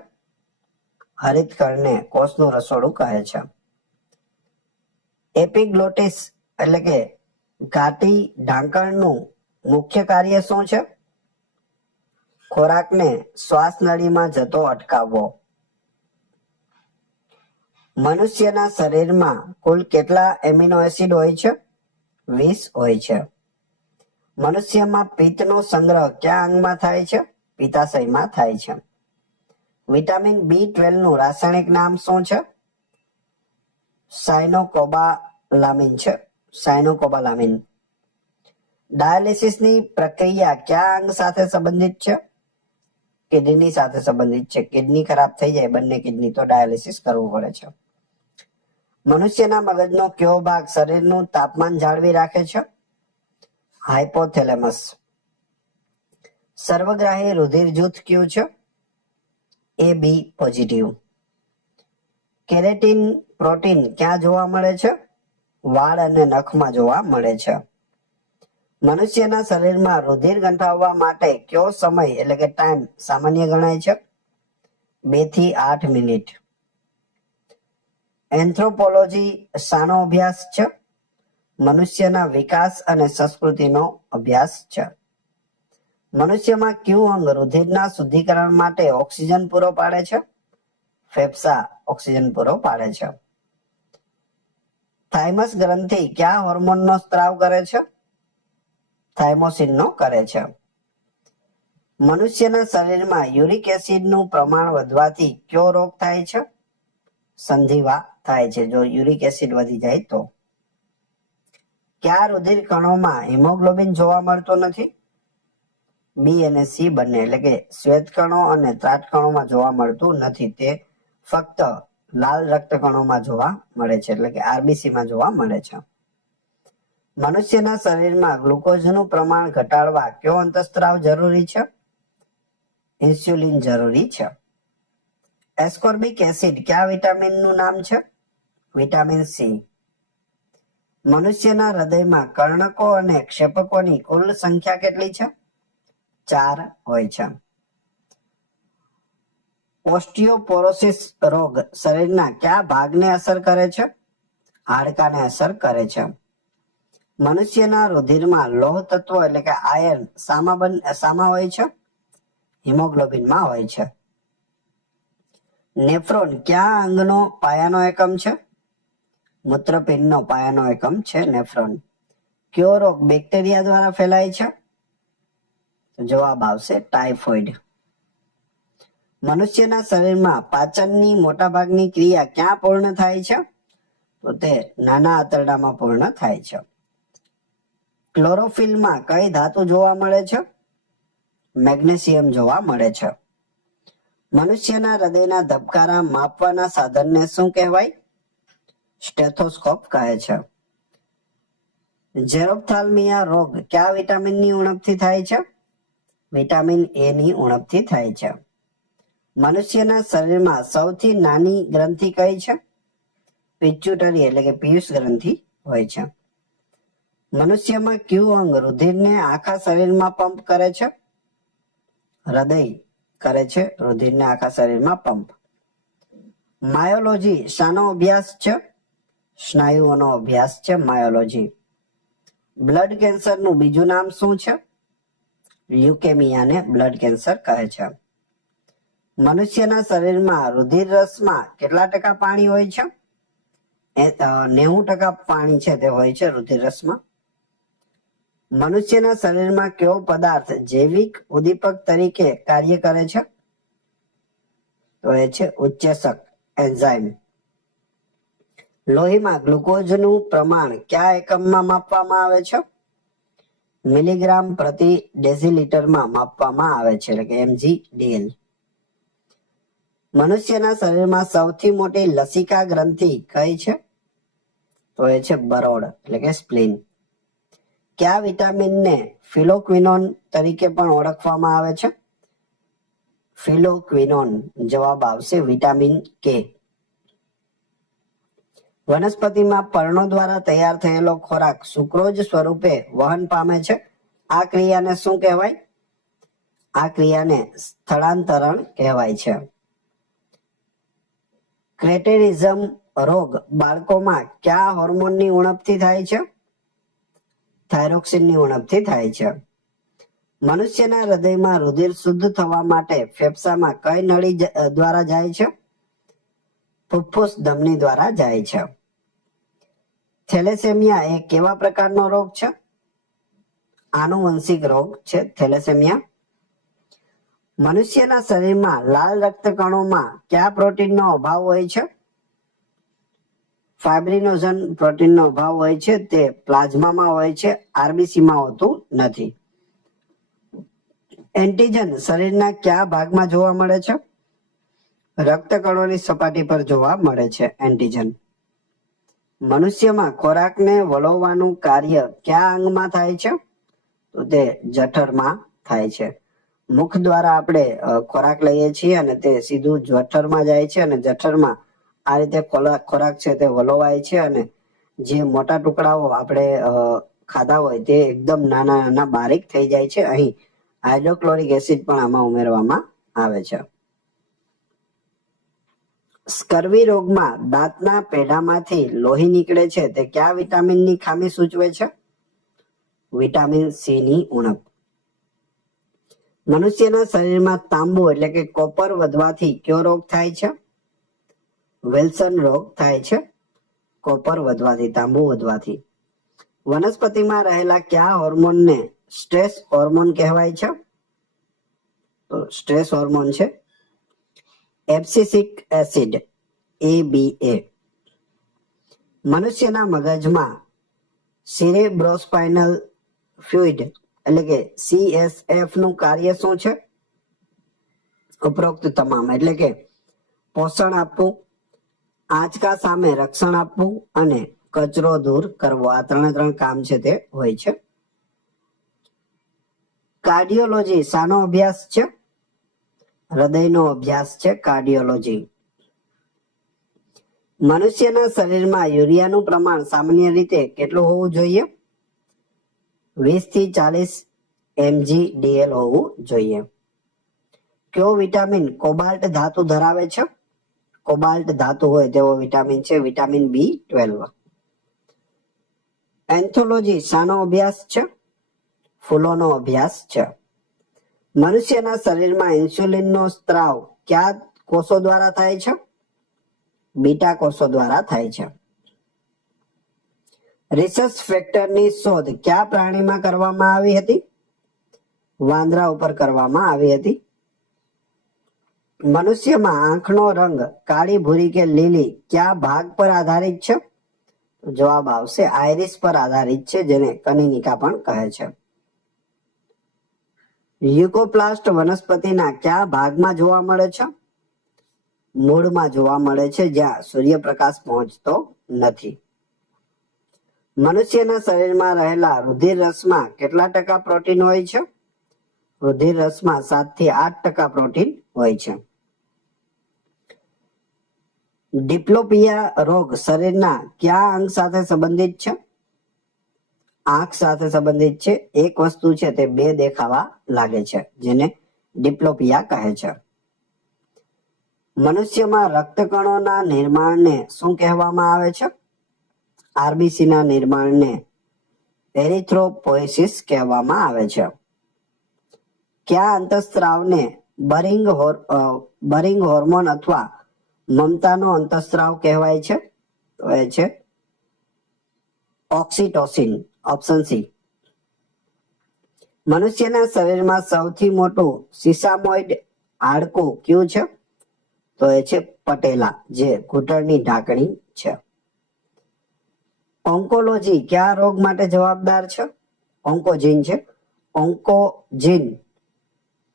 હરિતકણને કોષનું રસોડું કહે છે. એપિગ્લોટિસ એટલે કે ઘાટી ઢાંકણનું મુખ્ય કાર્ય શું છે? ખોરાકને શ્વાસ નળીમાં જતો અટકાવવો. મનુષ્યના શરીરમાં કુલ કેટલા એમિનો એસિડ હોય છે? 20 હોય છે. મનુષ્યમાં પિત્તનો સંગ્રહ કયા અંગમાં થાય છે? પિત્તાશયમાં થાય છે. વિટામિન B12 નું રાસાયણિક નામ શું છે? સાયનોકોબાલામિન છે. સાયનોકોબાલામિન. ડાયાલિસિસની પ્રક્રિયા કયા અંગ સાથે સંબંધિત છે? કિડની સાથે સંબંધિત છે. કિડની ખરાબ થઈ જાય, બંને કિડની, તો ડાયાલિસિસ કરવું પડે છે. મનુષ્યના મગજનો કયો ભાગ શરીરનું તાપમાન જાળવી રાખે છે? હાઇપોથેલેમસ. સર્વગ્રાહી રુધિર જૂથ કયું છે? AB positive. કેરેટીન પ્રોટીન ક્યાં જોવા મળે છે? વાળ અને નખમાં જોવા મળે છે. મનુષ્યના શરીરમાં રુધિર ગંઠાવવા માટે કયો સમય એટલે કે ટાઈમ સામાન્ય ગણાય છે? 2 થી 8 મિનિટ. એન્થ્રોપોલોજી શાનો અભ્યાસ છે? મનુષ્યના વિકાસ અને સંસ્કૃતિનો અભ્યાસ છે. મનુષ્યમાં કયું અંગ રુધિરના શુદ્ધિકરણ માટે ઓક્સિજન પૂરો પાડે છે? ફેફસા ઓક્સિજન પૂરો પાડે છે. થાઇમસ ગ્રંથિ કયા હોર્મોનનો સ્ત્રાવ કરે છે? થાઇમોસિનનો કરે છે. મનુષ્યના શરીરમાં યુરિક એસિડનું પ્રમાણ વધવાથી કયો રોગ થાય છે? સંધિવા થાય છે, જો યુરિક એસિડ વધી જાય તો. કયા રુધિર કણોમાં હિમોગ્લોબિન જોવા મળતો નથી? બી અને સી બંને, એટલે કે શ્વેત કણો અને ત્રાટ કણોમાં જોવા મળતું નથી. તે ફક્ત લાલ રક્ત કણોમાં જોવા મળે છે, એટલે કે RBC માં જોવા મળે છે. મનુષ્યના શરીરમાં ગ્લુકોઝનું પ્રમાણ ઘટાડવા કયો અંતઃસ્ત્રાવ જરૂરી છે? ઇન્સ્યુલિન જરૂરી છે. એસ્કોર્બિક એસિડ કયા વિટામિનનું નામ છે? Vitamin C. મનુષ્યના હૃદયમાં કર્ણકો અને ક્ષેપકોની કુલ સંખ્યા કેટલી છે? 4 હોય છે. ઓસ્ટિયોપોરોસિસ રોગ શરીરના કયા ભાગને અસર કરે છે? હાડકાને અસર કરે છે. મનુષ્યના રુધિરમાં લોહ તત્વ એટલે કે આયર્ન શામાં હોય છે? હિમોગ્લોબિનમાં હોય છે. નેફ્રોન કયા અંગનો પાયાનો એકમ છે? મૂત્રપિંડનો પાયાનો એકમ છે નેફ્રોન. કયો રોગ બેક્ટેરિયા દ્વારા ફેલાય છે? જવાબ આવશે ટાઇફોઇડ. મનુષ્યના શરીરમાં પાચનની મોટાભાગની ક્રિયા ક્યાં પૂર્ણ થાય છે? તો તે નાના આંતરડામાં પૂર્ણ થાય છે. ક્લોરોફિલમાં કઈ ધાતુ જોવા મળે છે? મેગ્નેશિયમ જોવા મળે છે. મનુષ્યના હૃદયના ધબકારા માપવાના સાધનને શું કહેવાય? સ્ટેથોસ્કોપ કહે છે. જેરોપ્થાલ્મિયા રોગ કયા વિટામિનની ઉણપથી થાય છે? વિટામિન A ની ઉણપથી થાય છે. મનુષ્યના શરીરમાં સૌથી નાની ગ્રંથિ કઈ છે? પિચ્યુટરી એટલે કે પિયુષ ગ્રંથિ હોય છે. મનુષ્યમાં કયું અંગ રુધિરને આખા શરીરમાં પંપ કરે છે? હૃદય કરે છે રુધિરને આખા શરીરમાં પંપ. માયોલોજી શાનો અભ્યાસ છે? સ્નાયુઓનો અભ્યાસ છે માયોલોજી. બ્લડ કેન્સરનું બીજું નામ શું છે? લ્યુકેમિયાને બ્લડ કેન્સર કહે છે. મનુષ્યના શરીરમાં રુધિર રસમાં કેટલા ટકા પાણી હોય છે? 90% પાણી છે તે હોય છે રુધિર રસમાં. મનુષ્યના શરીરમાં કયો પદાર્થ જૈવિક ઉદ્દીપક તરીકે કાર્ય કરે છે? તો એ છે ઉત્સેચક એન્ઝાઇમ. લોહીમાં ગ્લુકોઝનું પ્રમાણ કયા એકમમાં માપવામાં આવે છે? મિલીગ્રામ પ્રતિ ડેસીલીટરમાં માપવામાં આવે છે, એટલે કે mg/dl. મનુષ્યના શરીરમાં સૌથી મોટી લસિકા ગ્રંથિ કઈ છે? તો એ છે બરોડ એટલે કે સ્પ્લીન. કયા વિટામિનને ફિલોક્વિનોન તરીકે પણ ઓળખવામાં આવે છે? ફિલોક્વિનોન. જવાબ આવશે વિટામિન કે. વનસ્પતિમાં પર્ણો દ્વારા તૈયાર થયેલો ખોરાક સુક્રોજ સ્વરૂપે વહન પામે છે. આ ક્રિયાને શું કહેવાય? આ ક્રિયાને સ્થળાંતરણ કહેવાય છે. ક્રેટેરિઝમ રોગ બાળકોમાં કયા હોર્મોનની ઉણપથી થાય છે? થાઇરોક્સિનની ઉણપથી થાય છે. મનુષ્યના હૃદયમાં રુધિર શુદ્ધ થવા માટે ફેફસામાં કઈ નળી દ્વારા જાય છે? ફુફ્ફુસ ધમની દ્વારા જાય છે. થેલેસેમિયા એ કેવા પ્રકારનો રોગ છે? આનુવંશિક રોગ છે થેલેસેમિયા. મનુષ્યના શરીરમાં લાલ રક્તકણોમાં કયા પ્રોટીનનો અભાવ હોય છે? ફાઇબ્રિનોજન પ્રોટીનનો અભાવ હોય છે. તે પ્લાઝમામાં હોય છે, આરબીસીમાં હોતું નથી. એન્ટીજન શરીરના કયા ભાગમાં જોવા મળે છે? રક્તકણોની સપાટી પર જોવા મળે છે એન્ટીજન. મનુષ્યમાં ખોરાકને વલોવવાનું કાર્ય કયા અંગમાં થાય છે? તો તે જઠરમાં થાય છે. મુખ દ્વારા આપણે ખોરાક લઈએ છીએ અને તે સીધું જઠરમાં જાય છે અને જઠરમાં આ રીતે ખોરાક છે તે વલોવાય છે અને જે મોટા ટુકડાઓ આપણે ખાધા હોય તે એકદમ નાના નાના બારીક થઈ જાય છે. અહીં હાઇડ્રોક્લોરિક એસિડ પણ આમાં ઉમેરવામાં આવે છે. સ્કર્વી રોગમાં દાંતના પેઢામાંથી લોહી નીકળે છે તે કયા વિટામિનની ખામી સૂચવે છે? વિટામિન સી ની ઉણપ. મનુષ્યના શરીરમાં તાંબુ એટલે કે કોપર વધવાથી કયો રોગ થાય છે? વિલ્સન રોગ થાય છે. કોપર વધવાથી, તાંબુ વધવાથી. વનસ્પતિમાં રહેલા કયા હોર્મોનને સ્ટ્રેસ હોર્મોન કહેવાય છે? તો સ્ટ્રેસ હોર્મોન છે એબ્સિસિક એસિડ ABA. મનુષ્યના મગજમાં સિરેબ્રોસ્પાઇનલ ફ્લુઇડ એટલે કે CSF નું કાર્ય શું છે? ઉપરોક્ત તમામ એટલે કે પોષણ આપવું, આંચકા સામે રક્ષણ આપવું અને કચરો દૂર કરવો. આ ત્રણ કામ છે તે હોય છે. કાર્ડિયોલોજી શાનો અભ્યાસ છે? હૃદયનો અભ્યાસ છે કાર્ડિયોલોજી. મનુષ્યના શરીરમાં યુરિયાનું પ્રમાણ સામાન્ય રીતે કેટલું હોવું જોઈએ? 20 થી 40 mg/dl હોવું જોઈએ. કયો વિટામિન કોબાલ્ટ ધાતુ ધરાવે છે? કોબાલ્ટ ધાતુ હોય તેવો વિટામિન છે વિટામિન B12. એન્થોલોજી શાનો અભ્યાસ છે? ફૂલોનો અભ્યાસ છે. મનુષ્યના શરીરમાં ઇન્સ્યુલિનનો સ્ત્રાવ કયા કોષો દ્વારા થાય છે? બીટા કોષો દ્વારા થાય છે. રિસસ ફેક્ટરની શોધ કયા પ્રાણીમાં કરવામાં આવી હતી? વાંદરા ઉપર કરવામાં આવી હતી. મનુષ્યમાં આંખનો રંગ કાળી, ભૂરી કે લીલી કયા ભાગ પર આધારિત છે? જવાબ આવશે આઇરિસ પર આધારિત છે, જેને કનિનિકા પણ કહે છે. લ્યુકોપ્લાસ્ટ વનસ્પતિના કયા ભાગમાં જોવા મળે છે? મૂળમાં જોવા મળે છે, જ્યાં સૂર્યપ્રકાશ પહોંચતો નથી. મનુષ્યના શરીરમાં રહેલા રુધિર રસમાં કેટલા ટકા પ્રોટીન હોય છે? રુધિર રસમાં 7 થી 8% પ્રોટીન હોય છે. ડિપ્લોપિયા રોગ શરીરના કયા અંગ સાથે સંબંધિત છે? આંખ સાથે સંબંધિત છે. એક વસ્તુ છે તે બે દેખાવા લાગે છે, જેને ડિપ્લોપિયા કહે છે. મનુષ્યમાં રક્તકણોના નિર્માણને શું કહેવામાં આવે છે? આરબીસી ના નિર્માણને એરિથ્રોપોઇસિસ કહેવામાં આવે છે. કયા અંતઃસ્ત્રાવને બરિંગ હોર્મોન અથવા મમતાનો અંતઃસ્ત્રાવ કહેવાય છે? તો એ છે ઓક્સિટોસિન, ઓપ્શન સી. મનુષ્યના શરીરમાં સૌથી મોટું સિસામોઇડ હાડકું કયું છે? તો એ છે પટેલા, જે ઘૂંટણની ઢાંકણી છે. ઓન્કોલોજી કયા રોગ માટે જવાબદાર છે? ઓન્કોજીન છે. ઓન્કોજીન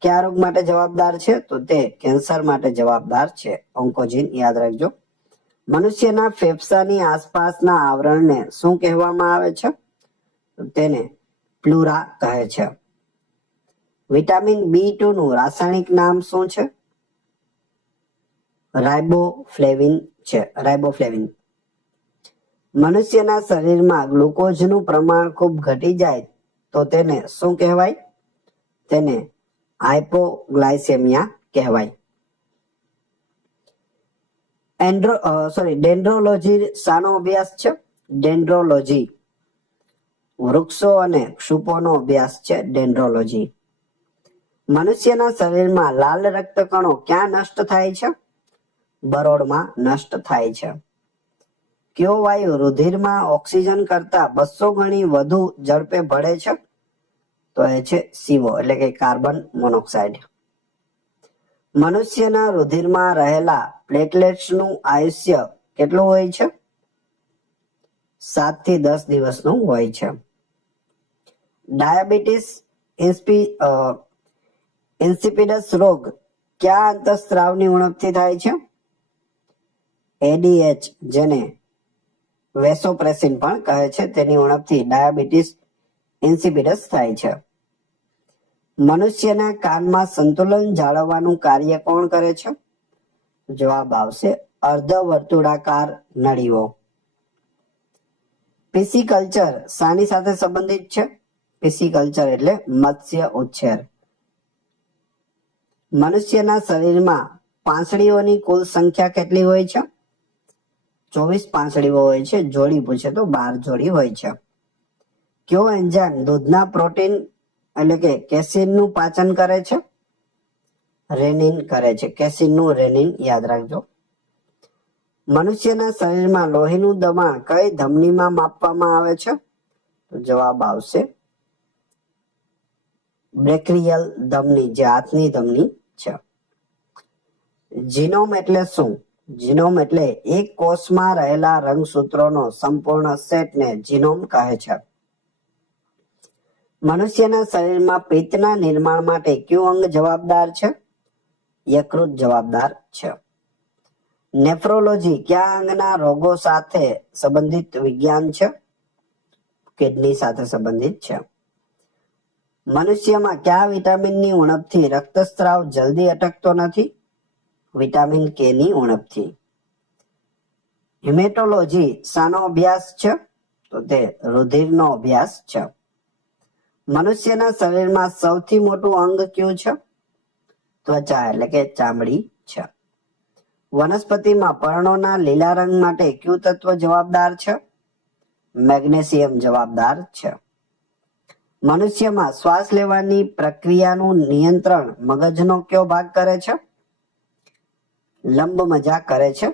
કયા રોગ માટે જવાબદાર છે? તો તે કેન્સર માટે જવાબદાર છે. ઓન્કોજીન યાદ રાખજો. મનુષ્યના ફેફસાની આસપાસના આવરણને શું કહેવામાં આવે છે? તેને પ્લુરા કહે છે. વિટામિન B2 નું રાસાયણિક નામ શું છે? રાઇબોફ્લેવિન છે, રાઇબોફ્લેવિન. મનુષ્યના શરીરમાં ગ્લુકોઝનું પ્રમાણ ખૂબ ઘટી જાય તો તેને શું કહેવાય? તેને હાઇપોગ્લાયસેમિયા કહેવાય. ડેન્ડ્રોલોજી શાનો અભ્યાસ છે? ડેન્ડ્રોલોજી વૃક્ષો અને ક્ષુપોનો અભ્યાસ છે ડેન્ડ્રોલોજી. મનુષ્યના શરીરમાં લાલ રક્તકણો ક્યાં નષ્ટ થાય છે? બરોળમાં નષ્ટ થાય છે. કયો વાયુ રુધિરમાં ઓક્સિજન કરતા 200 ગણી વધુ ઝડપે ભળે છે? તો એ છે CO એટલે કે કાર્બન મોનોક્સાઇડ. મનુષ્યના રુધિરમાં રહેલા પ્લેટલેટ્સનું આયુષ્ય કેટલું હોય છે? 7 થી 10 દિવસનું હોય છે. ડાયાબિટીસ ઇન્સિપિડસ રોગ કયા અંતઃસ્ત્રાવની ઉણપથી થાય છે? ADH જેને વેસોપ્રેસિન પણ કહે છે તેની ઉણપથી ડાયાબિટીસ ઇન્સિપિડસ થાય છે. મનુષ્યના કાનમાં સંતુલન જાળવવાનું કાર્ય કોણ કરે છે? જવાબ આવશે અર્ધવર્તુળાકાર નળીઓ. પિસિકલ્ચર શાની સાથે સંબંધિત છે? પિસિકલ્ચર એટલે મત્સ્ય ઉછેર. મનુષ્યના શરીરમાં પાંસળીઓની કુલ સંખ્યા કેટલી હોય છે? 24 પાંસળીઓ હોય છે. જોડી પૂછે તો 12 જોડી હોય છે. કયો એન્ઝાઇમ દૂધના પ્રોટીન એટલે કે કેસીનનું પાચન કરે છે? રેનિન કરે છે. કેસીનનું રેનિન યાદ રાખજો. મનુષ્યના શરીરમાં લોહીનું દબાણ કઈ ધમનીમાં માપવામાં આવે છે? તો જવાબ આવશે બ્રેકિયલ ધમની જે હાથની ધમની છે. જીનોમ એટલે શું? જીનોમ એટલે એક કોષમાં રહેલા રંગસૂત્રોનો સંપૂર્ણ સેટને જીનોમ કહે છે. મનુષ્યના શરીરમાં પિત્તના નિર્માણ માટે કયું અંગ જવાબદાર છે? યકૃત જવાબદાર છે. નેફ્રોલોજી કયા અંગના રોગો સાથે સંબંધિત વિજ્ઞાન છે? કિડની સાથે સંબંધિત છે. મનુષ્યમાં કયા વિટામિનની ઉણપથી રક્તસ્રાવ જલ્દી અટકતો નથી? વિટામિન K ની ઉણપથી. હિમેટોલોજી શાનો અભ્યાસ છે? તો તે રુધિરનો અભ્યાસ છે. મનુષ્યના શરીરમાં સૌથી મોટું અંગ કયું છે? ત્વચા એટલે કે ચામડી છે. વનસ્પતિમાં પર્ણોના લીલા રંગ માટે કયું તત્વ જવાબદાર છે? મેગ્નેશિયમ જવાબદાર છે. મનુષ્યમાં શ્વાસ લેવાની પ્રક્રિયાનું નિયંત્રણ મગજનો કયો ભાગ કરે છે? લંબમજ્જા કરે છે.